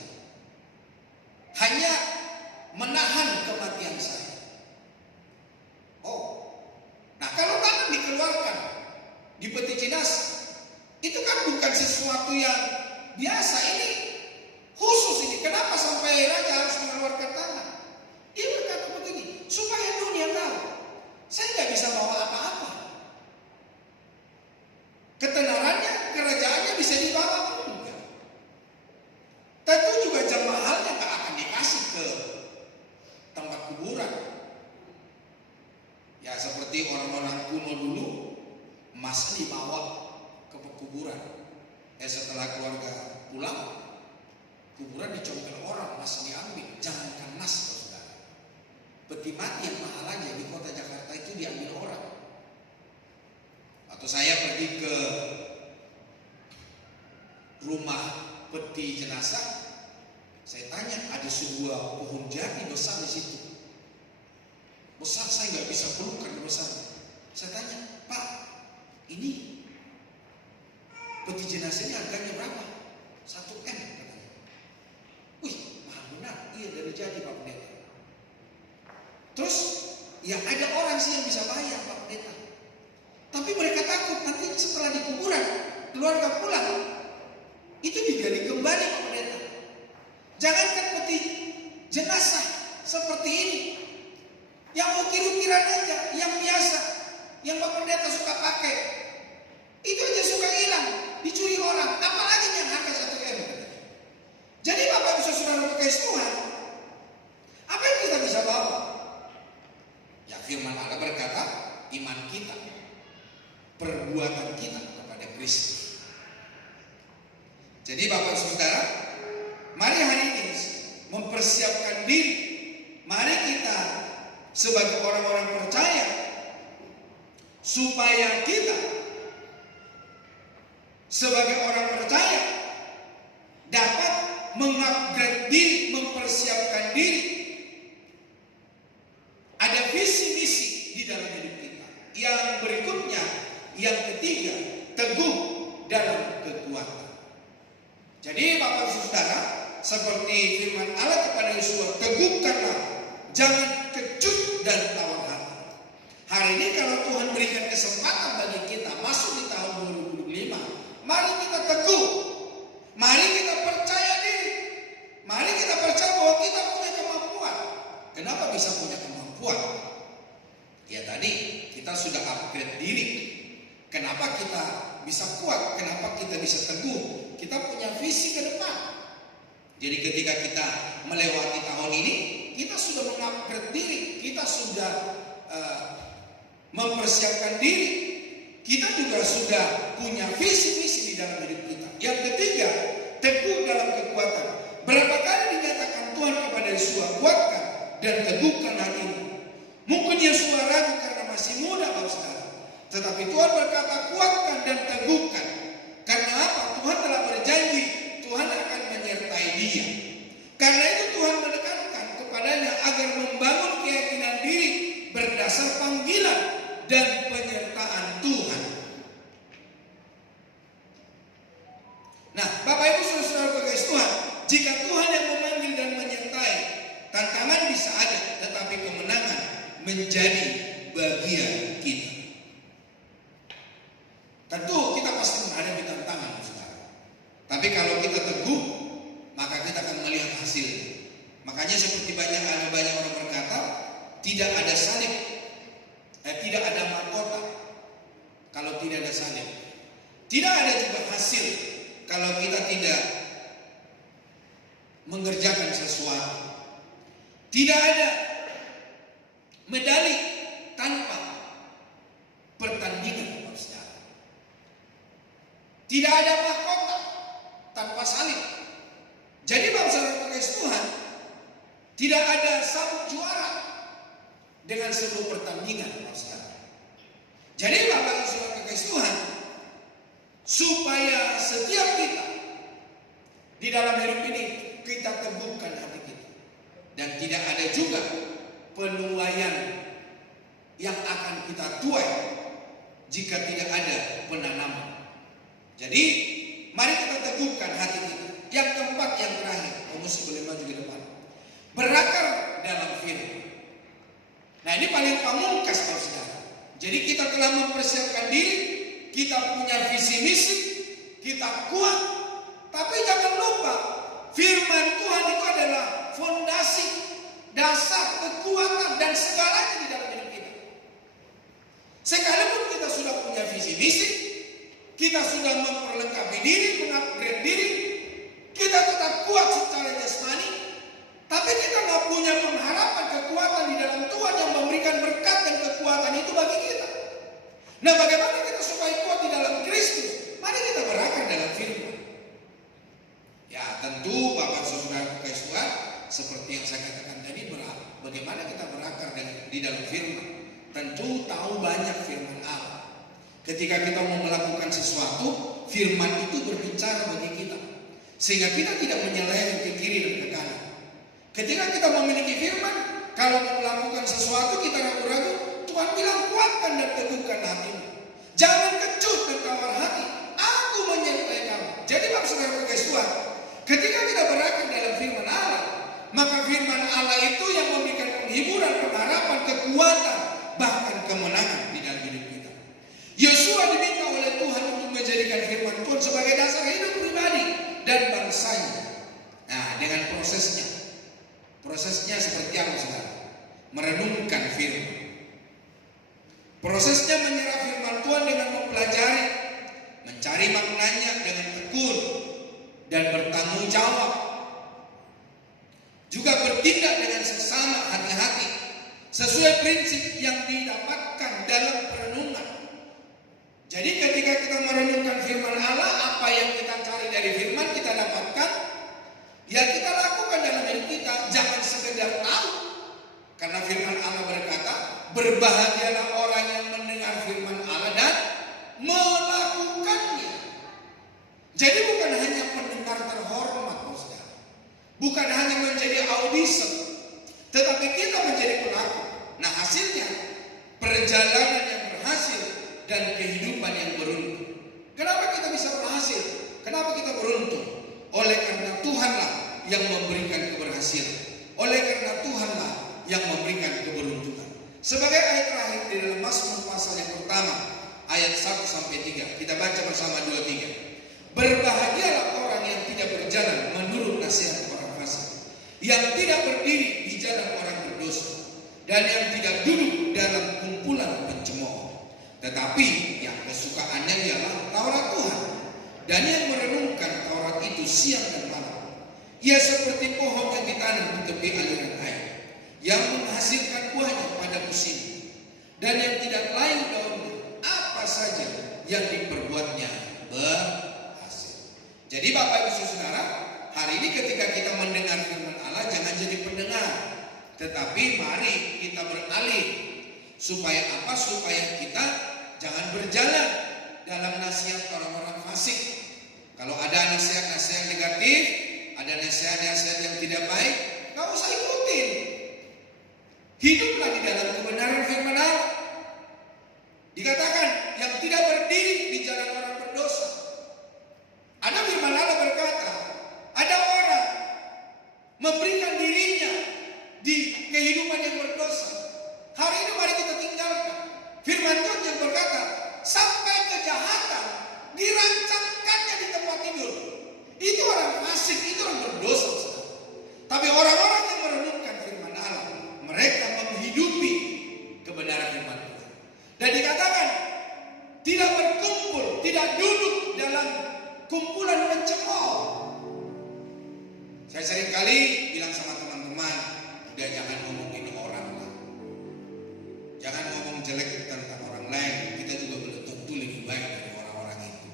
hanya menahan kematian saya. Oh, nah kalau tangan dikeluarkan di peti jenazah, itu kan bukan sesuatu yang biasa, ini khusus ini. Kenapa sampai raja harus mengeluarkan tangan? Dia berkata begini, supaya dunia tahu, saya nggak bisa bawa apa-apa. Ketenarannya, kerajaannya bisa dibawa enggak. Tentu juga jemaahnya nggak akan dikasih ke tempat kuburan. Ya seperti orang-orang kuno dulu, emasnya dibawa ke kuburan. Setelah keluarga pulang, kuburan dicongkel orang, emasnya diambil. Jangankan emas, saudara. Peti mati yang mahal aja di kota Jakarta itu diambil orang. Atau saya pergi ke rumah peti jenazah, saya tanya, ada sebuah pohon jati besar di situ. Besar, saya nggak bisa peluk karena besarnya. Saya tanya, Pak, ini peti jenazahnya harganya berapa? 1 M katanya. Wih, mahal benar. Iya, dari jadi Pak Pendeta. Terus ya ada orang sih yang bisa bayar Pak Pendeta. Tapi mereka takut nanti setelah di kuburan keluarga pulang itu digali kembali Pak Pendeta. Jangankan peti jenazah seperti ini, yang ukir-ukiran aja, yang biasa, yang Pak Pendeta suka pakai, itu aja suka hilang, dicuri orang, apalagi yang harga 1 M. Jadi Bapak Ibu Saudara kekasih Tuhan, apa yang kita bisa bawa? Ya firman Allah berkata, iman kita, perbuatan kita kepada Kristus. Jadi Bapak Ibu Saudara, mari hari ini mempersiapkan diri. Mari kita sebagai orang-orang percaya supaya kita sebagai orang percaya dapat mengupgrade diri, mempersiapkan diri. Ada visi misi di dalam hidup kita. Yang berikutnya, yang ketiga, teguh dalam kekuatan. Jadi Bapak Saudara, seperti firman Allah kepada Yosua, teguhkanlah, jangan kecut dan tawar hati. Hari ini kalau Tuhan berikan kesempatan bagi kita masuk di tahun 2025, mari kita teguh, mari kita percaya diri, mari kita percaya bahwa kita punya kemampuan. Kenapa bisa punya kemampuan? Ya tadi kita sudah upgrade diri. Kenapa kita bisa kuat? Kenapa kita bisa teguh? Kita punya visi ke depan. Jadi ketika kita melewati tahun ini, kita sudah mengupgrade diri, kita sudah mempersiapkan diri, kita juga sudah punya visi-visi di dalam hidup kita. Yang ketiga, teguh dalam kekuatan. Berapa kali dinyatakan Tuhan kepada Yosua, kuatkan dan teguhkan hatimu. Mungkin Yosua ragu karena masih muda, Bapak Saudara. Tetapi Tuhan berkata, kuatkan dan teguhkan. Karena apa? Tuhan telah berjanji, Tuhan akan menyertai dia. Karena itu Tuhan menekankan kepadanya agar membangun keyakinan diri berdasar panggilan dan penyertaan Tuhan. Nah, Bapak Ibu Saudara kekasih Tuhan, jika Tuhan yang memanggil dan menyertai, tantangan bisa ada, tetapi kemenangan menjadi bagian kita. Tentu kita pasti menghadapi tantangan, saudara. Tapi kalau kita teguh, maka kita akan melihat hasilnya. Makanya seperti banyak orang berkata, tidak ada salib, tidak ada mahkota kalau tidak ada salib. Tidak ada juga hasil kalau kita tidak mengerjakan sesuatu. Tidak ada medali tanpa pertandingan. Tidak ada mahkota tanpa salib. Jadi bangsa kekasih Tuhan, tidak ada sabuk juara dengan sebuah pertandingan. Jadi bangsa kekasih Tuhan, supaya setiap kita di dalam hidup ini kita teguhkan hati kita, dan tidak ada juga penuaian yang akan kita tuai jika tidak ada penanaman. Jadi mari kita teguhkan hati kita. Yang keempat, yang terakhir, kamu boleh maju ke depan. Berakar dalam firman. Nah ini paling pamungkas, saudara. Jadi kita telah mempersiapkan diri, kita punya visi misi, kita kuat. Tapi jangan lupa, firman Tuhan itu adalah fondasi, dasar, kekuatan dan segalanya di dalam hidup kita. Sekalipun kita sudah punya visi misi, kita sudah memperlengkapi diri, mengupgrade diri, kita tetap kuat secara jasmani, tapi kita nggak punya pengharapan kekuatan di dalam Tuhan yang memberikan berkat dan kekuatan itu bagi kita. Nah, bagaimana kita supaya kuat di dalam Kristus? Mari kita berakar dalam firman. Ya, tentu Bapak Saudara kekasih Tuhan, seperti yang saya katakan tadi, bagaimana kita berakar di dalam firman? Tentu tahu banyak firman Allah. Ketika kita mau melakukan sesuatu, firman itu berbicara bagi kita, sehingga kita tidak menyeleweng ke kiri dan ke kanan. Ketika kita memiliki firman, kalau mau melakukan sesuatu kita ragu-ragu, Tuhan bilang kuatkan dan teguhkan hatimu. Jangan kecut dan tawar hati. Aku menyertai kamu. Jadi maksud kekasih Tuhan, ketika kita berakar dalam firman Allah, maka firman Allah itu yang memberikan penghiburan, pengharapan Prosesnya seperti apa saudara? Merenungkan firman. Prosesnya menyerap firman Tuhan dengan mempelajari, mencari maknanya dengan tekun, dan bertanggung jawab. Juga bertindak dengan sesama hati-hati sesuai prinsip yang didapatkan dalam perenungan. Jadi ketika kita merenungkan firman Allah, apa yang kita cari dari firman kita dapatkan, ya kita lakukan dalam hidup kita. Jangan sekedar tahu. Karena firman Allah berkata, berbahagialah orang yang mendengar firman Allah dan melakukannya. Jadi bukan hanya pendengar terhormat, saudara. Bukan hanya menjadi audition, tetapi kita menjadi pelaku. Nah, hasilnya perjalanan yang berhasil dan kehidupan yang beruntung. Kenapa kita bisa berhasil? Kenapa kita beruntung? Oleh karena Tuhanlah yang memberikan keberhasilan. Oleh karena Tuhanlah yang memberikan keberuntungan. Sebagai ayat terakhir di dalam Mazmur pasal yang pertama, ayat 1-3. Kita baca bersama 2-3. Berbahagialah orang yang tidak berjalan menurut nasihat orang fasik, yang tidak berdiri di jalan orang berdosa, dan yang tidak duduk dalam kumpulan pencemooh. Tetapi yang kesukaannya ialah Taurat Tuhan, dan yang merenungkan Taurat itu siang dan malam. Ia seperti pohon yang ditanam di tepi aliran air, yang menghasilkan buahnya pada musim, dan yang tidak layu daunnya. Apa saja yang diperbuatnya berhasil. Jadi Bapak Ibu Saudara, hari ini ketika kita mendengar firman Allah, jangan jadi pendengar, tetapi mari kita beralih. Supaya apa? Supaya kita jangan berjalan dalam nasihat orang-orang fasik. Kalau ada nasihat-nasihat negatif, ada nasihat-nasihat yang tidak baik, gak usah ikutin. Hiduplah di dalam kebenaran firman Allah. Dikatakan yang tidak berdiri di jalan orang berdosa. Ada firman Allah berkata, ada orang memberikan dirinya di kehidupan yang berdosa. Hari ini mari kita tinggalkan. Firman Tuhan yang berkata, sampai kejahatan dirancangkannya di tempat tidur. Itu orang fasik, itu orang berdosa. Tapi orang-orang yang merenungkan firman Allah, mereka menghidupi kebenaran firman Tuhan. Dan dikatakan tidak berkumpul, tidak duduk dalam kumpulan pencemooh. Saya sering kali bilang sama teman-teman, udah jangan ngomongin orang lah. Jangan ngomong jelek tentang orang lain. Kita juga belum tentu lebih baik dari orang-orang itu.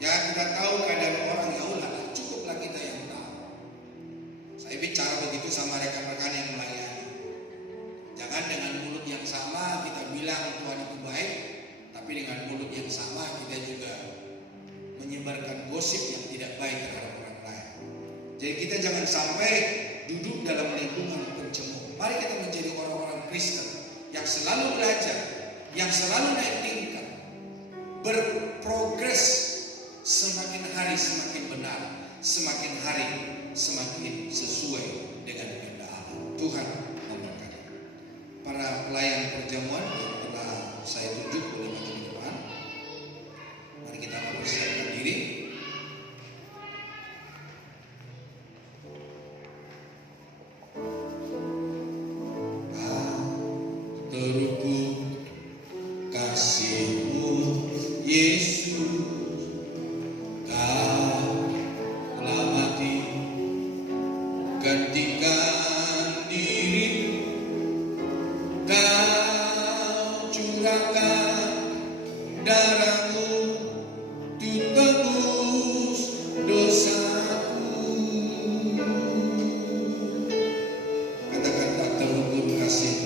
Ya kita tahu keadaan orang, ya udah cukuplah kita yang tahu. Saya bicara begitu sama rekan-rekan yang melayani. Jangan dengan mulut yang sama kita bilang Tuhan itu baik, tapi dengan mulut yang sama kita juga menyebarkan gosip yang tidak baik terhadap orang lain. Jadi kita jangan sampai duduk dalam lingkungan pencemooh. Mari kita menjadi orang-orang Kristen yang selalu belajar, yang selalu naik tingkat, berprogres, semakin hari semakin benar, semakin hari semakin sesuai dengan kehendak Allah. Tuhan memberkati. Para pelayan perjamuan yang telah saya tunjuk oleh bagian depan, mari kita mempersiapkan diri. Terukur kasih-Mu Yesus, Kau telah mati, gantikan diri, Kau curahkan darah-Mu untuk tebus dosaku. Katakan tak terukur kasih-Mu.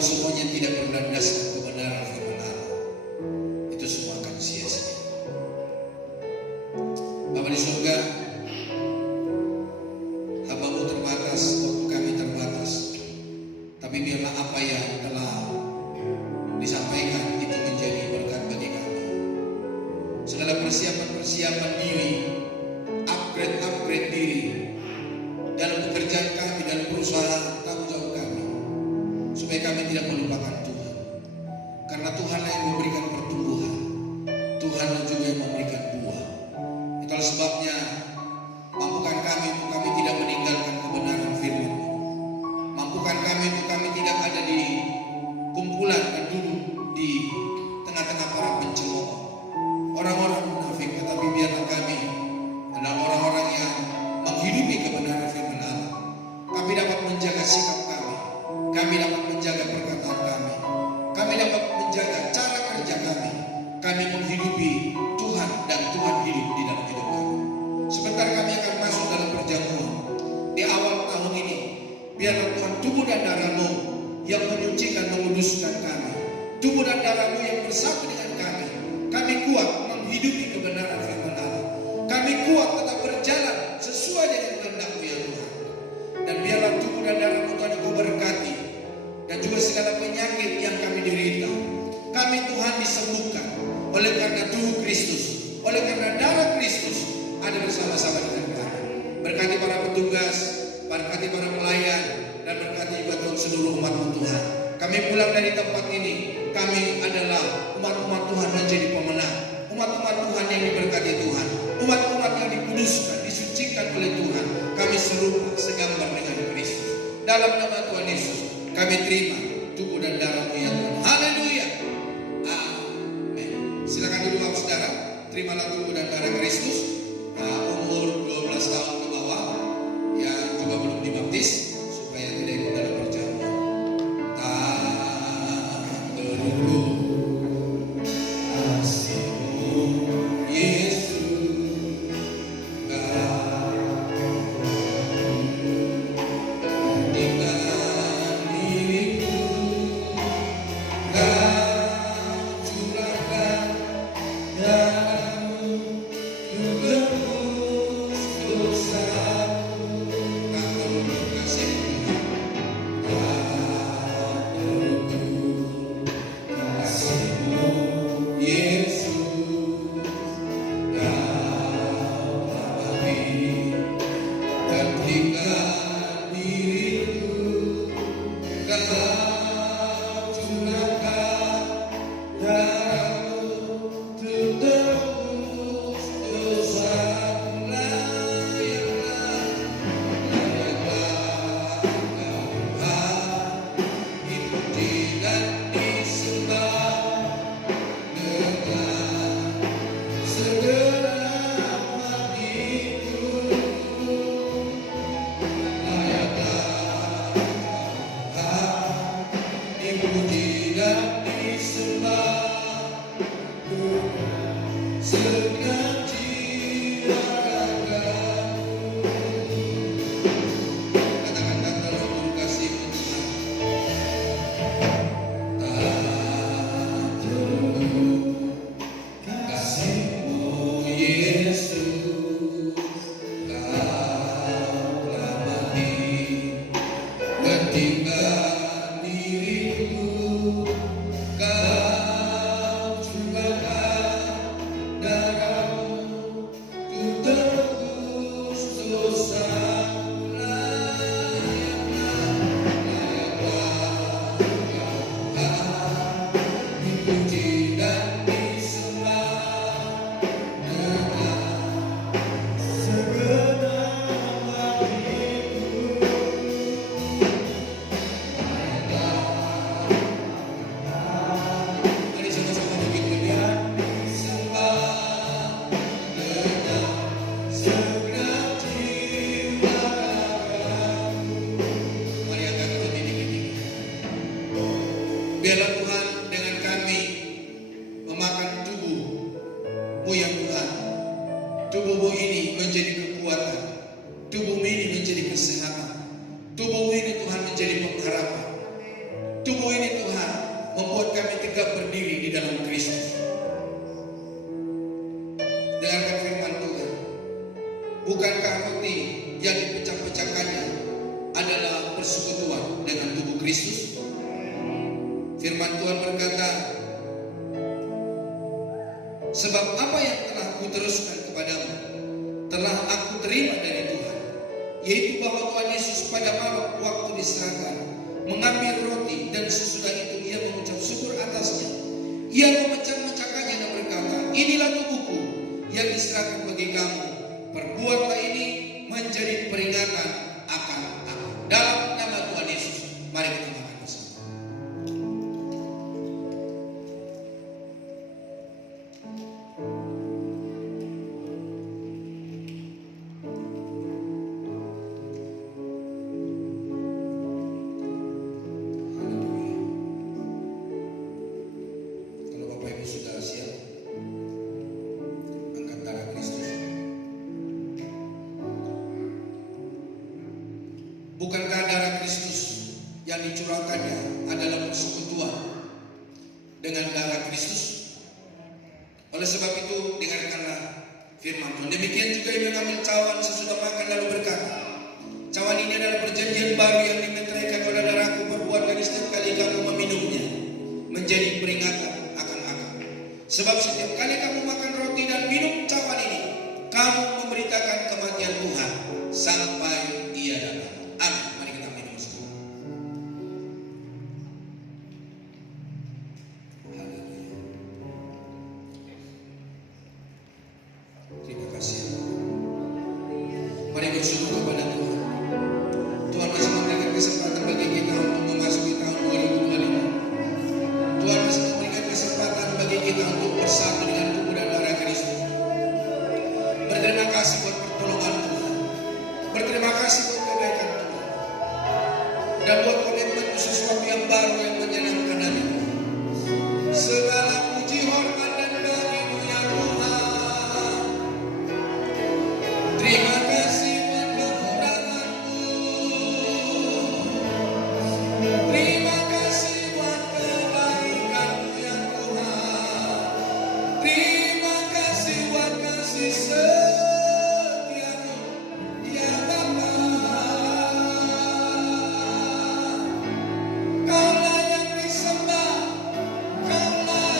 kalau semuanya tidak berlandaskan kebenaran firman Allah, itu semua akan sia-sia. Bapa di surga, hamba-Mu terbatas, waktu kami terbatas, tapi biarlah apa yang telah disampaikan itu menjadi berkat bagi kami. Segala persiapan diri, upgrade diri dalam pekerjaan kami, dalam perusahaan tanggung jawab kami, supaya kami tidak melupakan Tuhan. Karena Tuhan yang memberikan pertumbuhan, Tuhan juga yang memberikan buah. Itulah sebabnya mampukan kami untuk kami tidak meninggalkan kebenaran firman. Mampukan kami untuk kami tidak ada di kumpulan dan duduk di tengah-tengah para pencemooh, orang-orang munafik, tetapi biarlah kami adalah orang-orang yang menghidupi kebenaran firman Allah. Kami dapat menjaga sikap kami dapat menjaga perkataan kami dapat menjaga cara kerja kami menghidupi Tuhan dan Tuhan hidup di dalam hidup kami. Sebentar kami akan masuk dalam perjamuan di awal tahun ini. Biarlah Tuhan tubuh dan darah-Mu yang menyucikan, menguduskan kami. Tubuh dan darah-Mu yang bersatu dengan kami kuat menghidupi kebenaran firman Allah. Kami kuat tetap berjalan sesuai dengan kehendak-Mu ya Tuhan. Dan biarlah tubuh dan darah-Mu Tuhan Engkau berkati, dan juga segala penyakit yang kami derita, kami Tuhan disembuhkan oleh karena tubuh Kristus, oleh karena darah Kristus ada bersama-sama dengan kami. Berkati para petugas, berkati para pelayan, dan berkati juga Tuhan seluruh umat-Mu Tuhan. Kami pulang dari tempat ini, kami adalah umat-umat Tuhan menjadi pemenang, umat-umat Tuhan yang diberkati Tuhan, umat-umat yang dikuduskan, disucikan oleh Tuhan. Kami serupa segambar dengan Kristus. Dalam nama Tuhan Yesus kami terima tubuh dan darah-Mu ya Tuhan. Haleluya. Amin. Silakan duduk Bapak Saudara. Terimalah tubuh dan darah Kristus. Umur 12 tahun ke bawah yang juga belum dibaptis, supaya tidak ikut dalam perjamuan. Tak terukur kasih-Mu Yesus. Biarlah Tuhan dengan kami memakan tubuh-Mu ya Tuhan. Tubuh-Mu ini menjadi kekuatan, tubuh-Mu ini menjadi kesehatan, tubuh-Mu ini Tuhan menjadi pengharapan, tubuh ini adalah persekutuan dengan tubuh Kristus. Firman Tuhan berkata, sebab apa yang telah kuteruskan kepadamu telah aku terima dari Tuhan, yaitu bahwa Tuhan Yesus pada malam waktu diserahkan mengambil roti, dan sesudah itu ia mengucap syukur atasnya. Ia memecah-mecahkannya dan berkata, inilah tubuhku yang diserahkan bagi kamu. Perbuatlah ini menjadi peringatan akan aku. Dalam nama Tuhan Yesus, mari kita makan bersama. Kalau Bapak Ibu sudah siap, angkat darah Kristus. Bukankah darah Kristus yang dicurahkannya adalah persekutuan dengan darah Kristus? Oleh sebab itu, dengarkanlah firman Tuhan. Demikian juga ia mengambil cawan sesudah makan lalu berkata, cawan ini adalah perjanjian baru yang dimeteraikan oleh darahku. Perbuatlah setiap kali kamu meminumnya menjadi peringatan akan aku. Sebab setiap kali kamu makan roti dan minum cawan ini, kamu memberitakan kematian Tuhan sampai ia datang. Amin. Mari kita minum bersama. Haleluya. Terima kasih. Mari bersyukur kepada Tuhan. Tuhan masih memberikan kesempatan bagi kita untuk memasuki tahun 2025. Tuhan masih memberikan kesempatan bagi kita untuk bersatu dengan tubuh dan darah Kristus. Berterima kasih buat pertolongan Tuhan. Berterima kasih buat kebaikan Tuhan. Dan buat komitmen sesuatu yang baru yang menyenangkan hati. Segala puji, hormat, dan bagi-Mu ya Tuhan. Terima kasih buat kekurangan-Mu. Terima kasih buat kebaikan-Mu ya Tuhan. Terima kasih buat kasih setia-Mu ya Bapa. Kaulah yang disembah, Kaulah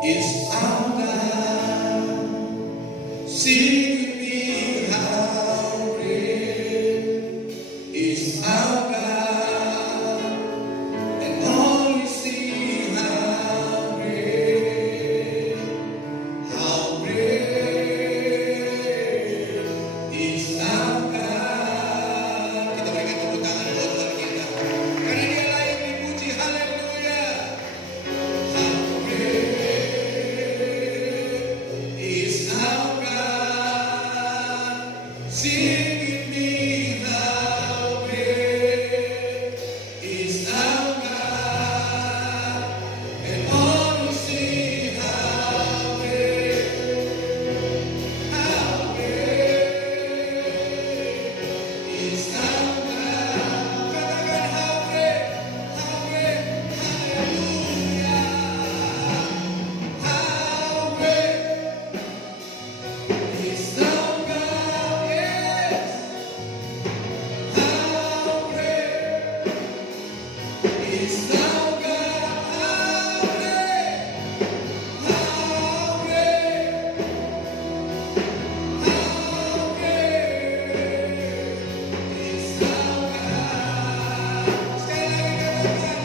is our God. Sing with me, how great is our God, and all we see how great is our God. Kita berikan tepuk tangan buat Tuhan kita, karena Dia layak dipuji. Haleluya. How great is our God. Sing with me, how great is our God, and all who see how great is our God. Katakan how great, hallelujah. How great is our God, yes. How great is our God, how great, how great, how great is our God. Sekali lagi katakan,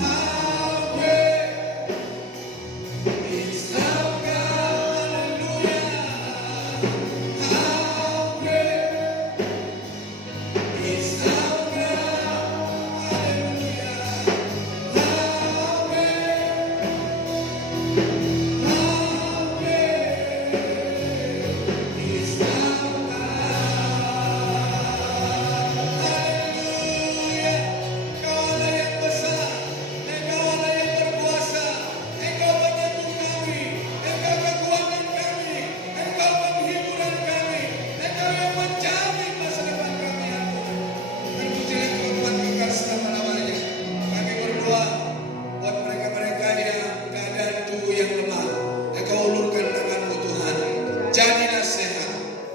how great is our God, hallelujah. How great is our God, hallelujah. How great is our God, haleluya. Engkau Allah yang besar, Engkau Allah yang berkuasa, Engkau penyembuh kami, Engkau kekuatan kami, Engkau penghiburan kami, Engkau yang menjamin masa depan kami, ya Tuhan. Terpujilah Tuhan kekal selama-lamanya. Kami berdoa buat mereka-mereka yang keadaan tubuh yang lemah. Engkau ulurkan tangan-Mu Tuhan. Jadilah sehat,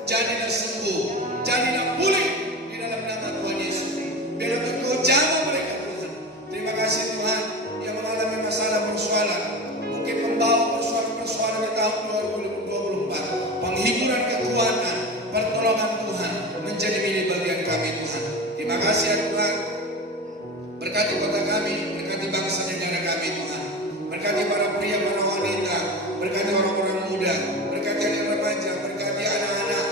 jadilah sembuh, jadilah pulih di dalam nama Tuhan Yesus. Biarlah Engkau jaga mereka Tuhan. Terima kasih Tuhan yang mengalami masalah persoalan, mungkin membawa persoalan-persoalan di tahun 2024. Penghiburan kekuatan, pertolongan Tuhan menjadi milik bagian kami Tuhan. Terima kasih ya Tuhan. Berkati kota kami, berkati bangsa negara kami Tuhan. Berkati para pria, para wanita, berkati orang-orang muda, berkati anak remaja, berkati anak-anak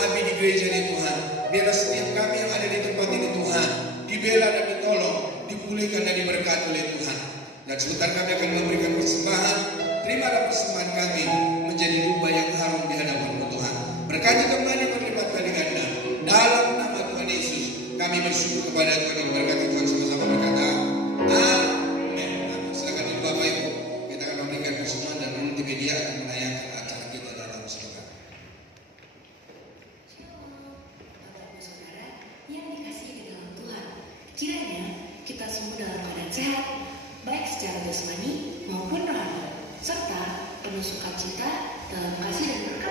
Abi di gereja ini Tuhan. Biarlah setiap kami yang ada di tempat ini Tuhan dibela dan ditolong, dipulihkan dan diberkati oleh Tuhan. Dan sebentar kami akan memberikan persembahan. Terimalah persembahan kami menjadi rumah yang harum di hadapan-Mu Tuhan. Berkati kembali berlipat kali ganda. Dalam nama Tuhan Yesus kami bersyukur kepada Tuhan. Berkati Tuhan sama-sama berkata amin. Silakan Ibu Bapak Ibu, kita akan memberikan persembahan dan multimedia akan menayangkan acara kita dalam sebentar. Bapak Ibu Saudara yang dikasihi di dalam Tuhan, kiranya kita semua dalam keadaan sehat, baik secara jasmani maupun rohani, serta penuh sukacita dalam kasih dan berkat